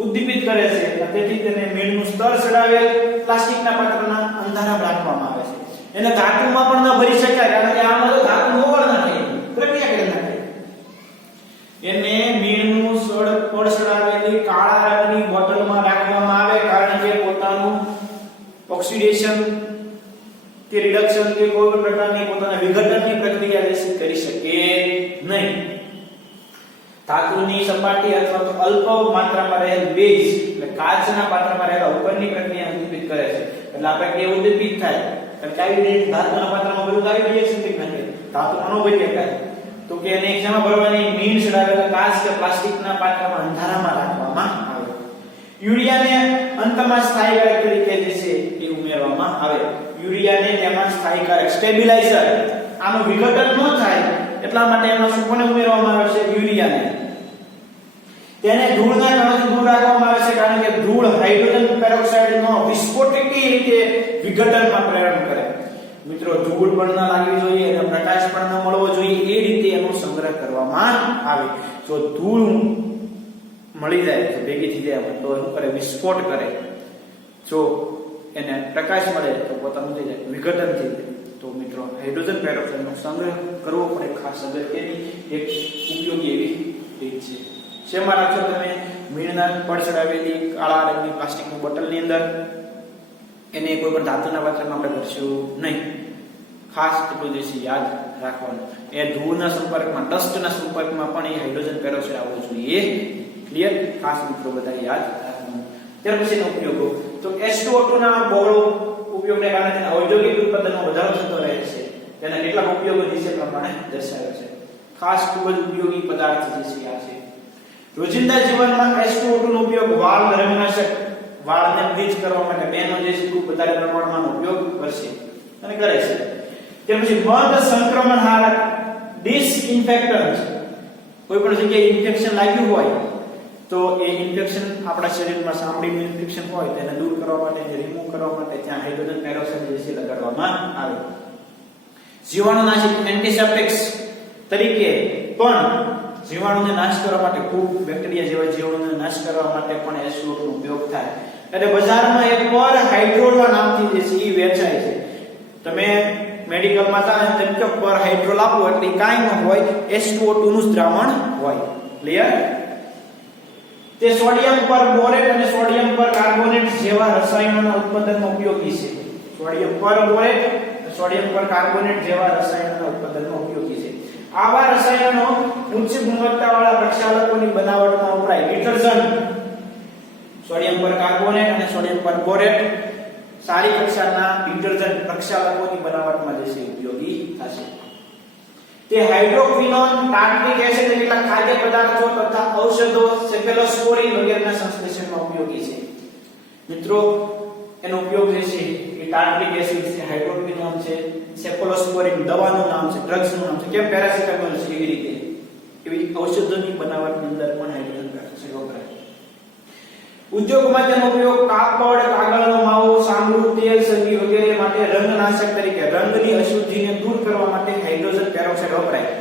ઉદ્દીપિત કરે છે. તેથી તેને મીણનું સ્તર ચડાવેલ પ્લાસ્ટિકના પાત્રના અંધારામાં રાખવામાં આવે છે. એને ધાતુમાં પણ ન ભરી શકાય કારણ કે આમાં તો ધાતુ ઓગળ નાખે, પ્રક્રિયા કરી નાખે. એને મીણનું સ્તર ચડાવેલી કાળા રંગની બોટલમાં રાખવામાં આવે કારણ કે પોતાનું ઓક્સિડેશન કે રિડક્શન કે કોઈ પણ પ્રકારની પોતાના વિઘટનની પ્રક્રિયા કરી શકે નહીં. ધાતુની સપાટી અથવા તો અલ્પ માત્રામાં રહેલ ભેજ એટલે કાચના પાત્રમાં રહેલા ઉપરની પ્રક્રિયા ઉદ્દીપિત કરે છે. એટલે આપણે કે ઉદ્દીપિત થાય એટલે આવી રીતે ધાતુના પાત્રમાં બધું આવી રિએક્શન થઈ નાખે. ધાતુમાં નો ભરી શકાય તો કે એને એક્ઝામમાં ભરવાની મીણ ચડાવેલા કાચ કે પ્લાસ્ટિકના પાત્રમાં અંધારામાં રાખવામાં આવે. યુરિયાને અંતમાં સ્થાયીકારક તરીકે જે છે એ ઉમેરવામાં આવે. યુરિયાને તેમાં સ્થાયીકારક સ્ટેબિલાઇઝર આનું વિઘટન ન થાય એટલા માટે એમાં શું કોને ઉમેરવામાં આવે છે? યુરિયાને. તેને ધૂળના કણોથી દૂર રાખવામાં આવે છે કારણ કે ધૂળ હાઇડ્રોજન પેરોક્સાઇડનો વિસ્ફોટકી રીતે વિઘટનમાં પ્રેરણ કરે. મિત્રો ધૂળ પણ ન લાગવી જોઈએ અને પ્રકાશ પણ ન મળવો જોઈએ એ રીતે એનો સંગ્રહ કરવામાં આવે. જો ધૂળ મળી જાય તો ભેગી થઈ જાય તો શું કરે? વિસ્ફોટ કરે. જો એને પ્રકાશ મળે તો પોતાનું થઈ જાય વિઘટન થઈ જાય. તો મિત્રો હાઇડ્રોજન પેરોક્સાઇડનો સંગ્રહ કરવો પડે ખાસ અગત્યની એક ઉપયોગી એવી રીત છે. શેમાં રાખશો તમે? મીણના પડ ચડાવેલી કાળા રંગની પ્લાસ્ટિકની બોટલની અંદર. એને કોઈ પણ ધાતુના પાત્રમાં આપણે ભરશું નહીં. ખાસ એટલું જે છે યાદ રાખવાનું. એ ધૂળના સંપર્કમાં, ડસ્ટના સંપર્કમાં પણ એ હાઇડ્રોજન પેરોક્સાઇડ આવવો જોઈએ. ક્લિયર? ખાસ મિત્રો બધા યાદ રાખવાનું. ત્યાર પછીનો ઉપયોગો તો H2O2 ના બહોળો ઉપયોગને કારણે ઔદ્યોગિક ઉત્પાદનમાં વધારો થતો રહે છે. તેના કેટલાક ઉપયોગો નીચે પ્રમાણે દર્શાવ્યા છે. ખાસ ખૂબ જ ઉપયોગી પદાર્થ જે છે આ છે. રોજિંદા જીવનમાં H2O2 નો ઉપયોગ વાળ નરમનાશક, વાળને બ્લીચ કરવા માટે બેનો જે છે ખૂબ વધારે પ્રમાણમાં ઉપયોગ કરશે અને કરે છે. ત્યાર પછી મંદ સંક્રમણહારક ડિસઇન્ફેક્ટન્ટ. કોઈ પણ જગ્યાએ ઇન્ફેક્શન લાગ્યું હોય તો એ ઇન્ફેક્શન આપણા શરીરમાં ચામડીનું ઇન્ફેક્શન હોય તેને દૂર કરવા માટે, રિમૂવ કરવા માટે ત્યાં હાઇડ્રોજન પેરોક્સાઇડ જે છે લગાડવામાં આવે. જીવાણુનાશક એન્ટિસેપ્ટિક્સ તરીકે પણ જીવાણુને નાશ કરવા માટે, ખૂબ બેક્ટેરિયા જેવા જીવાણુને નાશ કરવા માટે પણ H2O2 નો ઉપયોગ થાય. એટલે બજારમાં એક પર હાઇડ્રોલ નામથી જે છે એ વેચાય છે. તમે મેડિકલમાં જાઓ તેમ કે પર હાઇડ્રોલ આપો એટલે કાંઈ ન હોય, H2O2 નું જ દ્રાવણ હોય. ક્લિયર? તે સોડિયમ પરબોરેટ અને સોડિયમ પરકાર્બોનેટ જેવા રસાયણોના ઉત્પાદનમાં ઉપયોગી છે. સોડિયમ પરબોરેટ, સોડિયમ પરકાર્બોનેટ જેવા રસાયણોના ઉત્પાદનમાં ઉપયોગી છે. આવા રસાયણો ઉચ્ચ ગુણવત્તાવાળા પ્રક્ષાલકોની બનાવટમાં વપરાય. ડિટર્જન્ટ, સોડિયમ પરકાર્બોનેટ અને સોડિયમ પરબોરેટ સારી કક્ષાના ડિટર્જન્ટ પ્રક્ષાલકોની બનાવટમાં જે છે ઉપયોગી થશે. તે હાઇડ્રોક્વિનોન, ટાર્ટરિક એસિડ અને કેટલાક ખાદ્ય પદાર્થો તથા ઔષધો, સેફેલોસ્પોરિન વગેરેના સંશ્લેષણમાં ઉપયોગી છે. મિત્રો એનો ઉપયોગ જે છે એ ટાર્ટરિક એસિડ છે, હાઇડ્રોક્વિનોન છે, સેફેલોસ્પોરિન દવાનું નામ છે, ડ્રગ્સનું નામ છે, કેમ પેરાસિટામોલ છે એવી રીતે એવી ઔષધોની બનાવટની અંદર પણ હાઇડ્રોજન પેરોક્સાઇડ વપરાય. ઉદ્યોગમાં તેનો ઉપયોગ કાપડ, કાગળનો માવો, સાંભળું, તેલ, સળગી વગેરે માટે રંગનાશક તરીકે રંગની અશુદ્ધિને દૂર કરવા માટે હાઇડ્રોજન પેરોક્સાઇડ વપરાય.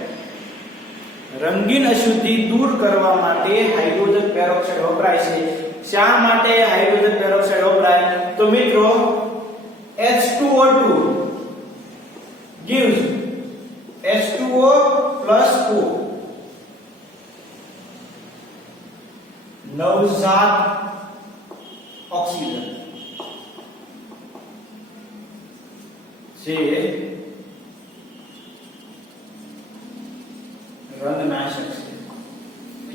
રંગીન અશુદ્ધિ દૂર કરવા માટે હાઇડ્રોજન પેરોક્સાઇડ વપરાય છે. શા માટે હાઇડ્રોજન પેરોક્સાઇડ વપરાય? તો મિત્રો H2O2 gives H2O plus O, નવજાત ઓક્સિજન જે રંગનાશક છે.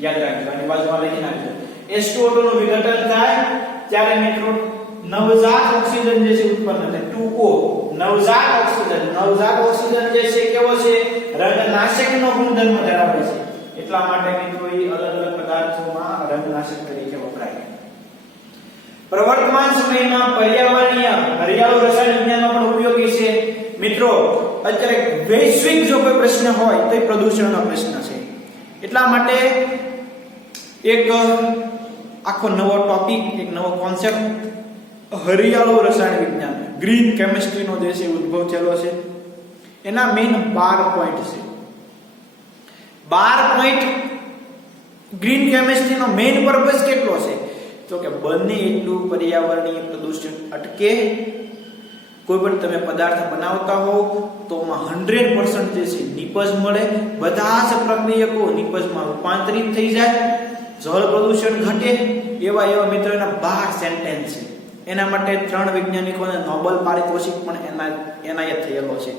યાદ રાખજો, આની બાજુમાં લખી નાખજો. H2O2 નું વિઘટન થાય ત્યારે મિત્રો નવજાત ઓક્સિજન જે છે ઉત્પન્ન થાય. 2O નવજાત ઓક્સિજન જે છે કેવો છે? રંગનાશકનો ગુણધર્મ ધરાવે છે. એટલા માટે મિત્રો એ અલગ અલગ પદાર્થોમાં રંગનાશક તરીકે વપરાય. પ્રવર્તમાન સમયમાં પર્યાવરણીય હરિયાળુ રસાયણ વિજ્ઞાનમાં પણ ઉપયોગી છે. મિત્રો અત્યારે વૈશ્વિક જો કોઈ પ્રશ્ન હોય તો એ પ્રદૂષણનો પ્રશ્ન છે. એટલા માટે એક આખો નવો ટોપિક, એક નવો કોન્સેપ્ટ હરિયાળુ રસાયણ વિજ્ઞાન, ગ્રીન કેમિસ્ટ્રીનો જે છે ઉદ્ભવ થયેલો છે. એના મેઇન 12 પોઈન્ટ છે. 12 પોઈન્ટ ગ્રીન કેમિસ્ટ્રીનો મેઇન પર્પસ કેટલો છે? તો કે બને એટલું પર્યાવરણીય પ્રદૂષણ અટકે. કોઈ પણ તમે પદાર્થ બનાવતા હો તો માં 100% જે છે નિપજ મળે, બધા જ પ્રક્રિયકો નિપજમાં રૂપાંતરિત થઈ જાય, જળ પ્રદૂષણ ઘટે. એવા મિત્રો એના 12 સેન્ટેન્સ છે. એના માટે 3 વૈજ્ઞાનિકોને નોબેલ પારિતોષિક પણ એનાયત થયેલો છે.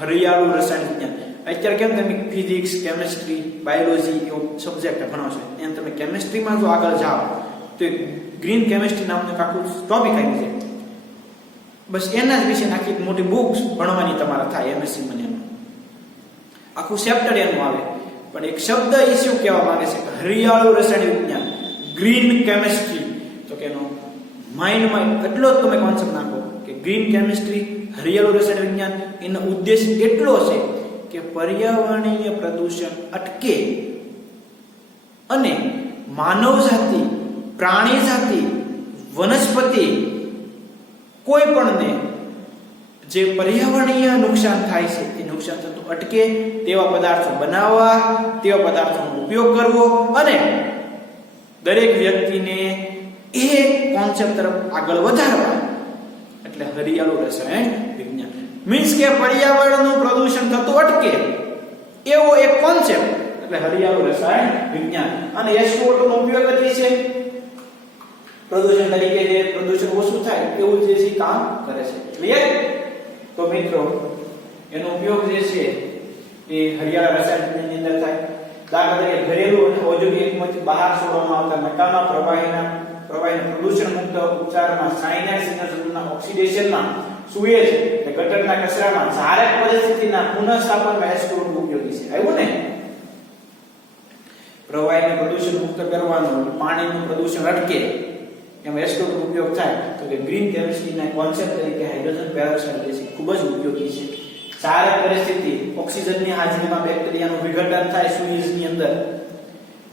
હરિયાળુ રસાયણ વિજ્ઞાન. અત્યારે કેમ તમે ફિઝિક્સ, કેમિસ્ટ્રી, બાયોલોજી એવો સબ્જેક્ટ ભણો છો, એમ તમે કેમિસ્ટ્રીમાં જો આગળ જાઓ તો ગ્રીન કેમિસ્ટ્રી નામનું એક આખું ટોપિક આવી છે. બસ એના જ વિશે આખી એક મોટી બુક્સ ભણવાની તમારે થાય. એમએસસી મને આખું ચેપ્ટર એનું આવે. પણ એક શબ્દ એ શું કહેવા માંગે છે કે હરિયાળુ રસાયણ વિજ્ઞાન, ગ્રીન કેમિસ્ટ્રી. તો કે એનો માઇન્ડમાં એટલો જ તમે કોન્સેપ્ટ નાખો કે ગ્રીન કેમિસ્ટ્રી, હરિયાળુ રસાયણ વિજ્ઞાન, એનો ઉદ્દેશ એટલો છે કે પર્યાવરણીય પ્રદૂષણ અટકે અને માનવ જાતિ, પ્રાણી જાતિ, વનસ્પતિ કોઈ પણને જે પર્યાવરણીય નુકસાન થાય છે એ નુકસાન થતું અટકે તેવા પદાર્થો બનાવવા, તેવા પદાર્થોનો ઉપયોગ કરવો અને દરેક વ્યક્તિને એ કોન્સેપ્ટ તરફ આગળ વધારવા. એટલે હરિયાળુ રસાયણ વિજ્ઞાન મીન્સ કે પર્યાવરણનું પ્રદૂષણ થતું અટકે એવો એક કોન્સેપ્ટ, એટલે હરિયાળુ રસાયણ વિજ્ઞાન. અને H2O2 નો ઉપયોગ કરીએ છીએ પ્રદૂષણ તરીકે, જે પ્રદૂષણ ઓછું થાય એવું જે છે કામ કરે છે. ક્લિયર? તો મિત્રો એનો ઉપયોગ જે છે એ હરિયાળા રસાયણ વિજ્ઞાનની અંદર થાય. દાખલા તરીકે ઘરેલું અને ઔદ્યોગિક એકમથી બહાર છોડવામાં આવતા નકામા પ્રવાહીના પ્રદૂષણ મુક્ત ઉપચારમાં સાયનાઇડ સંયોજનોના ઓક્સિડેશનમાં, સુએજ કે ગટરના કચરામાં, જારક પરિસ્થિતિના પુનઃસ્થાપનમાં H2O ઉપયોગી છે. આવ્યું ને? પ્રવાહીને પ્રદૂષણ મુક્ત કરવાનું, પાણીનું પ્રદૂષણ અટકે એમાં H2O ઉપયોગ થાય. તો કે ગ્રીન કેમિસ્ટ્રીના કોન્સેપ્ટ તરીકે હાઇડ્રોજન પેરોક્સાઇડ જે છે ખૂબ જ ઉપયોગી છે. જારક પરિસ્થિતિ, ઓક્સિજનની હાજરીમાં બેક્ટેરિયાનું વિઘટન થાય સુએજની અંદર,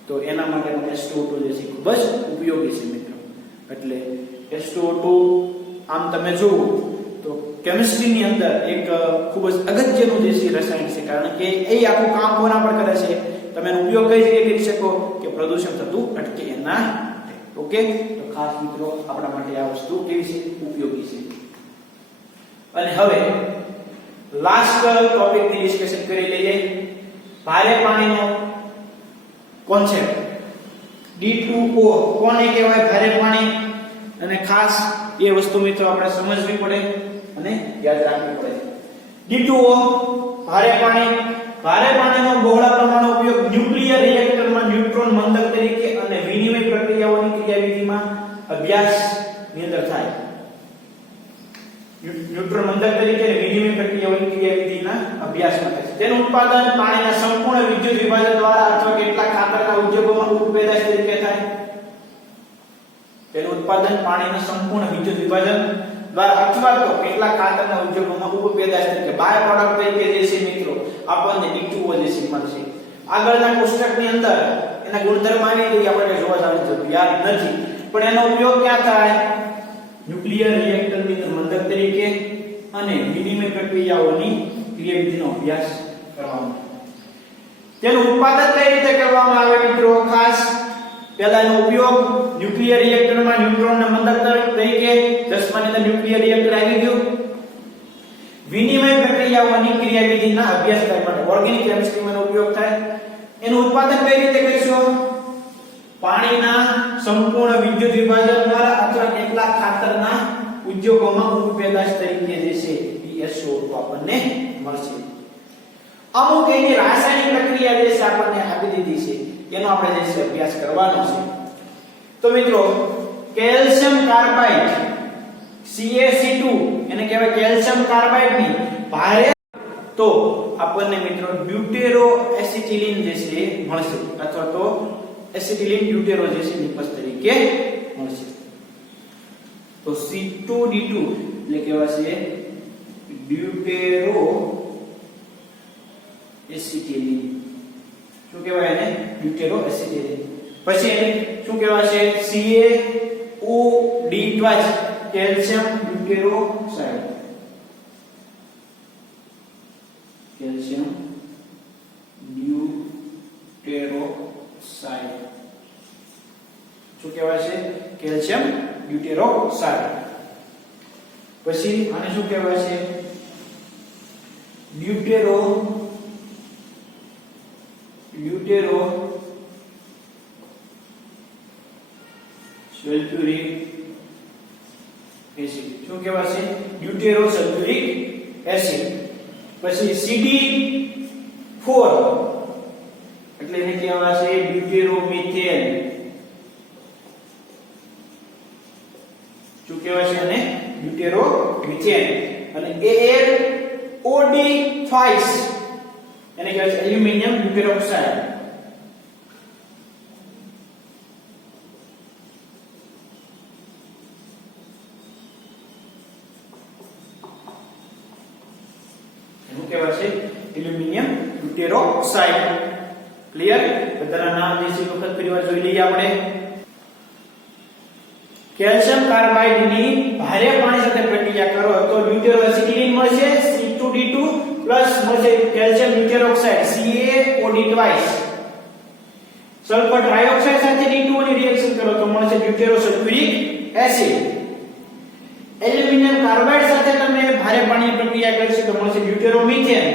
તો એના માટે H2O જે છે ખૂબ જ ઉપયોગી છે મિત્રો. એટલે H2O આમ તમે જુઓ તો કેમિસ્ટ્રીની અંદર એક ખૂબ જ અગત્યનું જે છે રસાયણ છે. કારણ કે એ આખું કામ કોના પર કરે છે? તમે એનો ઉપયોગ કઈ રીતે કરી શકો કે પ્રદૂષણ થતું અટકે એના. ઓકે, તો ખાસ મિત્રો આપણા માટે આ વસ્તુ કેવી છે? ઉપયોગી છે. અને હવે લાસ્ટ ટોપિક ની ડિસ્કશન કરી લઈએ. ભારે પાણીનો કોન્સેપ્ટ D2O કોને કહેવાય? ભારે પાણી. અને ખાસ એ વસ્તુ મિત્રો આપણે સમજવી પડે અને યાદ રાખવી પડે. D2O ભારે પાણી. ભારે પાણીનો બહોળા પ્રમાણનો ઉપયોગ ન્યુક્લિયર રિએક્ટરમાં ન્યુટ્રોન મંદક તરીકે અને વિનિમય પ્રક્રિયાઓની ક્રિયાવિધિમાં અભ્યાસની અંદર થાય. ન્યુટ્રોન મંદક તરીકે અને વિનિમય પ્રક્રિયાઓની ક્રિયાવિધિના અભ્યાસમાં થાય છે. તેનું ઉત્પાદન પાણીના સંપૂર્ણ વિદ્યુત વિભાજન દ્વારા અથવા કેટલાક ખાતરના ઉદ્યોગોમાં ઉપપેદાશ તરીકે થાય. તેનું ઉત્પાદન પાણીના સંપૂર્ણ વિદ્યુત વિભાજન દ્વારા અથવા તો કેટલાક ખાતરના ઉદ્યોગોમાં ઉપપેદાશ તરીકે બાય પ્રોડક્ટ તરીકે જે છે મિત્રો આપણને D2O જે છે મળશે. આગળના કોષ્ટકની અંદર એના ગુણધર્મ આવી ગઈ, આપણે જોવા જવાની જરૂરિયાત નથી. પણ એનો ઉપયોગ ક્યાં થાય? ન્યુક્લિયર રિએક્ટરની મંદક તરીકે અને વિનિમય પ્રક્રિયાઓની ક્રિયાવિધિનો અભ્યાસ કરવામાં. તેનું ઉત્પાદન કઈ રીતે કરવામાં આવે મિત્રો? ખાસ પહેલાનો ઉપયોગ ન્યુક્લિયર રિએક્ટરમાં ન્યુટ્રોનના મંદક તરીકે, દસમાની અંદર ન્યુક્લિયર રિએક્ટર આવી ગયું. વિનિમય પ્રક્રિયાઓની ક્રિયાવિધિના અભ્યાસ કરવા માટે ઓર્ગેનિક કેમિસ્ટ્રીમાં ઉપયોગ થાય. એનું ઉત્પાદન કઈ રીતે કરીશું? પાણીના સંપૂર્ણ વિદ્યુત વિભાજન દ્વારા અથવા કેટલાક ખાતરના ઉદ્યોગોમાં ઉપપેદાશ તરીકે જે છે PSO2 આપણને મળશે. અમુક એની રાસાયણિક પ્રક્રિયા જે છે આપણને આપી દીધી છે, એનો આપણે જે છે અભ્યાસ કરવાનો છે. તો મિત્રો કેલ્શિયમ કાર્બાઇડ CaC2 એને કહેવાય કેલ્શિયમ કાર્બાઇડની ભારે, તો આપણને મિત્રો ડ્યુટેરો એસિટિલિન જે છે મળશે અથવા તો એસિટિલિન ડ્યુટેરો જે છે નિપજ તરીકે મળશે. તો C2D2 એટલે કહેવાશે ડ્યુટેરો એસિટિલિન. શું કહેવાય એને? Deutero acetylene. પછી એને શું કહેવાશે? CaOD twice calcium deuteroside. Calcium deuteroside શું કહેવાશે? Calcium deuteroside. પછી આને શું કહેવાશે? Deutero sulphuric acid. શું કહેવાશે? Deutero sulphuric acid. પછી CD4 એટલે એને કહેવાશે ડ્યુટેરોમિથેન. શું કહેવાશે? અને ડ્યુટેરોમિથેન. અને AlOD5 એને કહેવાય એલ્યુમિનિયમ ડ્યુટેરોક્સાઇડ. એનું કહેવાશે એલ્યુમિનિયમ ડ્યુટેરોક્સાઇડ. ક્લિયર? બધાના નામ જે છે વખત ફરીવાર જોઈ લઈએ આપણે. કેલ્શિયમ કાર્બાઇડની ભારે પાણી સાથે પ્રક્રિયા કરો તો ડ્યુટેરો એસિટિલિન મળશે, C2D2 પ્લસ મળશે calcium deuteroxide CaOD twice. Sulphur trioxide સાથે D2 ની રિએક્શન કરો તો મળશે deutero sulphuric acid. Aluminium carbide સાથે તમે ભારે પાણીની પ્રક્રિયા કરશો તો મળશે ડ્યુટેરોમિથેન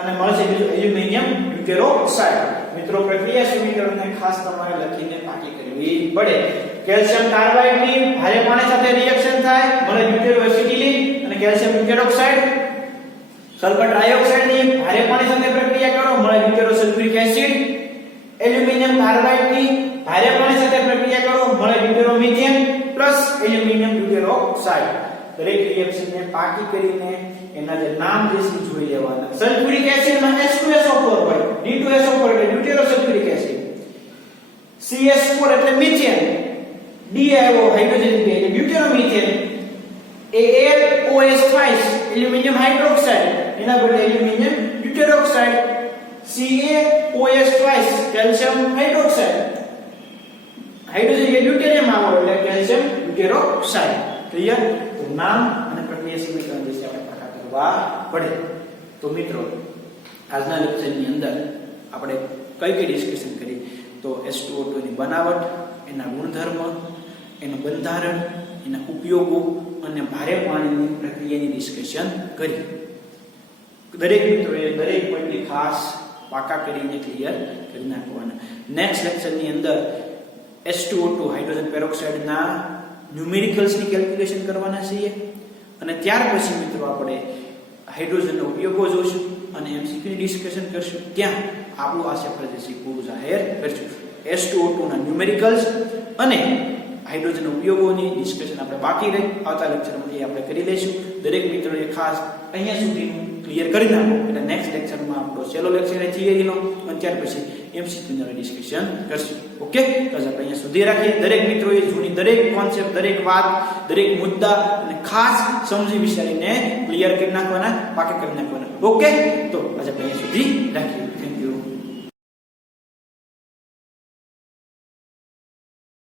અને મળશે બીજું એલ્યુમિનિયમ ડ્યુટેરોક્સાઇડ. મિત્રો પ્રક્રિયા સમીકરણને ખાસ તમારે લખીને પાકી કરવી પડે. કેલ્શિયમ કાર્બાઇડની ભારે પાણી સાથે રિએક્શન થાય, મળે ડ્યુટેરો એસિટિલિન અને કેલ્શિયમ ડ્યુટેરોક્સાઇડ. સલ્ફર ટ્રાયોક્સાઇડની ભારે પાણી સાથે પ્રક્રિયા કરો, મળે ડ્યુટેરો સલ્ફ્યુરિક એસિડ. એલ્યુમિનિયમ કાર્બાઇડની ભારે પાણી સાથે પ્રક્રિયા કરો, મળે ડ્યુટેરોમિથેન પ્લસ એલ્યુમિનિયમ ડ્યુટેરોક્સાઇડ. દરેક રિએક્શનને પાકી કરીને એના જે નામ જે છે જોઈ લેવાના. સલ્ફ્યુરિક એસિડમાં H2SO4 હોય, D2SO4 એટલે ડ્યુટેરો સલ્ફ્યુરિક એસિડ. CS4 એટલે મિથેન, D આવ્યો હાઇડ્રોજન એટલે ડ્યુટેરોમિથેન. AlOH5 એલ્યુમિનિયમ હાઇડ્રોક્સાઇડ, એના બદલે aluminium deuteroxide. CaOH calcium hydroxide, hydrogen એ ડ્યુટેરિયમ આવ્યો એટલે કેલ્શિયમ ડ્યુટેરોક્સાઇડ. ક્લિયર? તો નામ અને પ્રક્રિયા સમીકરણ વિશે આપણે પાકા કરવા પડે. તો મિત્રો આજના લેક્ચરની અંદર આપણે કઈ ડિસ્કશન કરી? તો H2O2 ની બનાવટ, એના ગુણધર્મ, એનું બંધારણ, એના ઉપયોગો અને ભારે પાણીની પ્રક્રિયાની ડિસ્કશન કરી. દરેક મિત્રોએ દરેક પોઈન્ટની ખાસ પાકા કરીને ક્લિયર કરી નાખવાના. નેક્સ્ટ લેક્ચરની અંદર H2O2 હાઇડ્રોજન પેરોક્સાઇડના ન્યુમેરિકલ્સની કેલ્ક્યુલેશન કરવાના છીએ અને ત્યાર પછી મિત્રો આપણે હાઇડ્રોજનના ઉપયોગો જોઈશું અને MCQ ડિસ્કશન કરશું. ત્યાં આપણું આ ચેપ્ટર જે છે પૂરું જાહેર કરશું. H2O2 ના ન્યુમેરિકલ્સ અને હાઇડ્રોજનના ઉપયોગોની ડિસ્કશન આપણે બાકી રહી આવતા લેક્ચરમાં આપણે કરી લઈશું. દરેક મિત્રોએ ખાસ અહીંયા સુધીનું ક્લિયર કરી નાખો એટલે નેક્સ્ટ લેક્ચરમાં આપણો છેલ્લો લેક્ચર છે થિયરીનો અને ત્યાર પછી MCQ નું ડિસ્કશન કરશું. ઓકે, તો આપણે અહીંયા સુધી રાખીએ. દરેક મિત્રોએ જૂની દરેક કોન્સેપ્ટ, દરેક વાત, દરેક મુદ્દા અને ખાસ સમજી વિચારીને ક્લિયર કરી નાખવાના, પાકા કરી નાખવાના. ઓકે, તો આજે આપણે અહીંયા સુધી રાખીએ.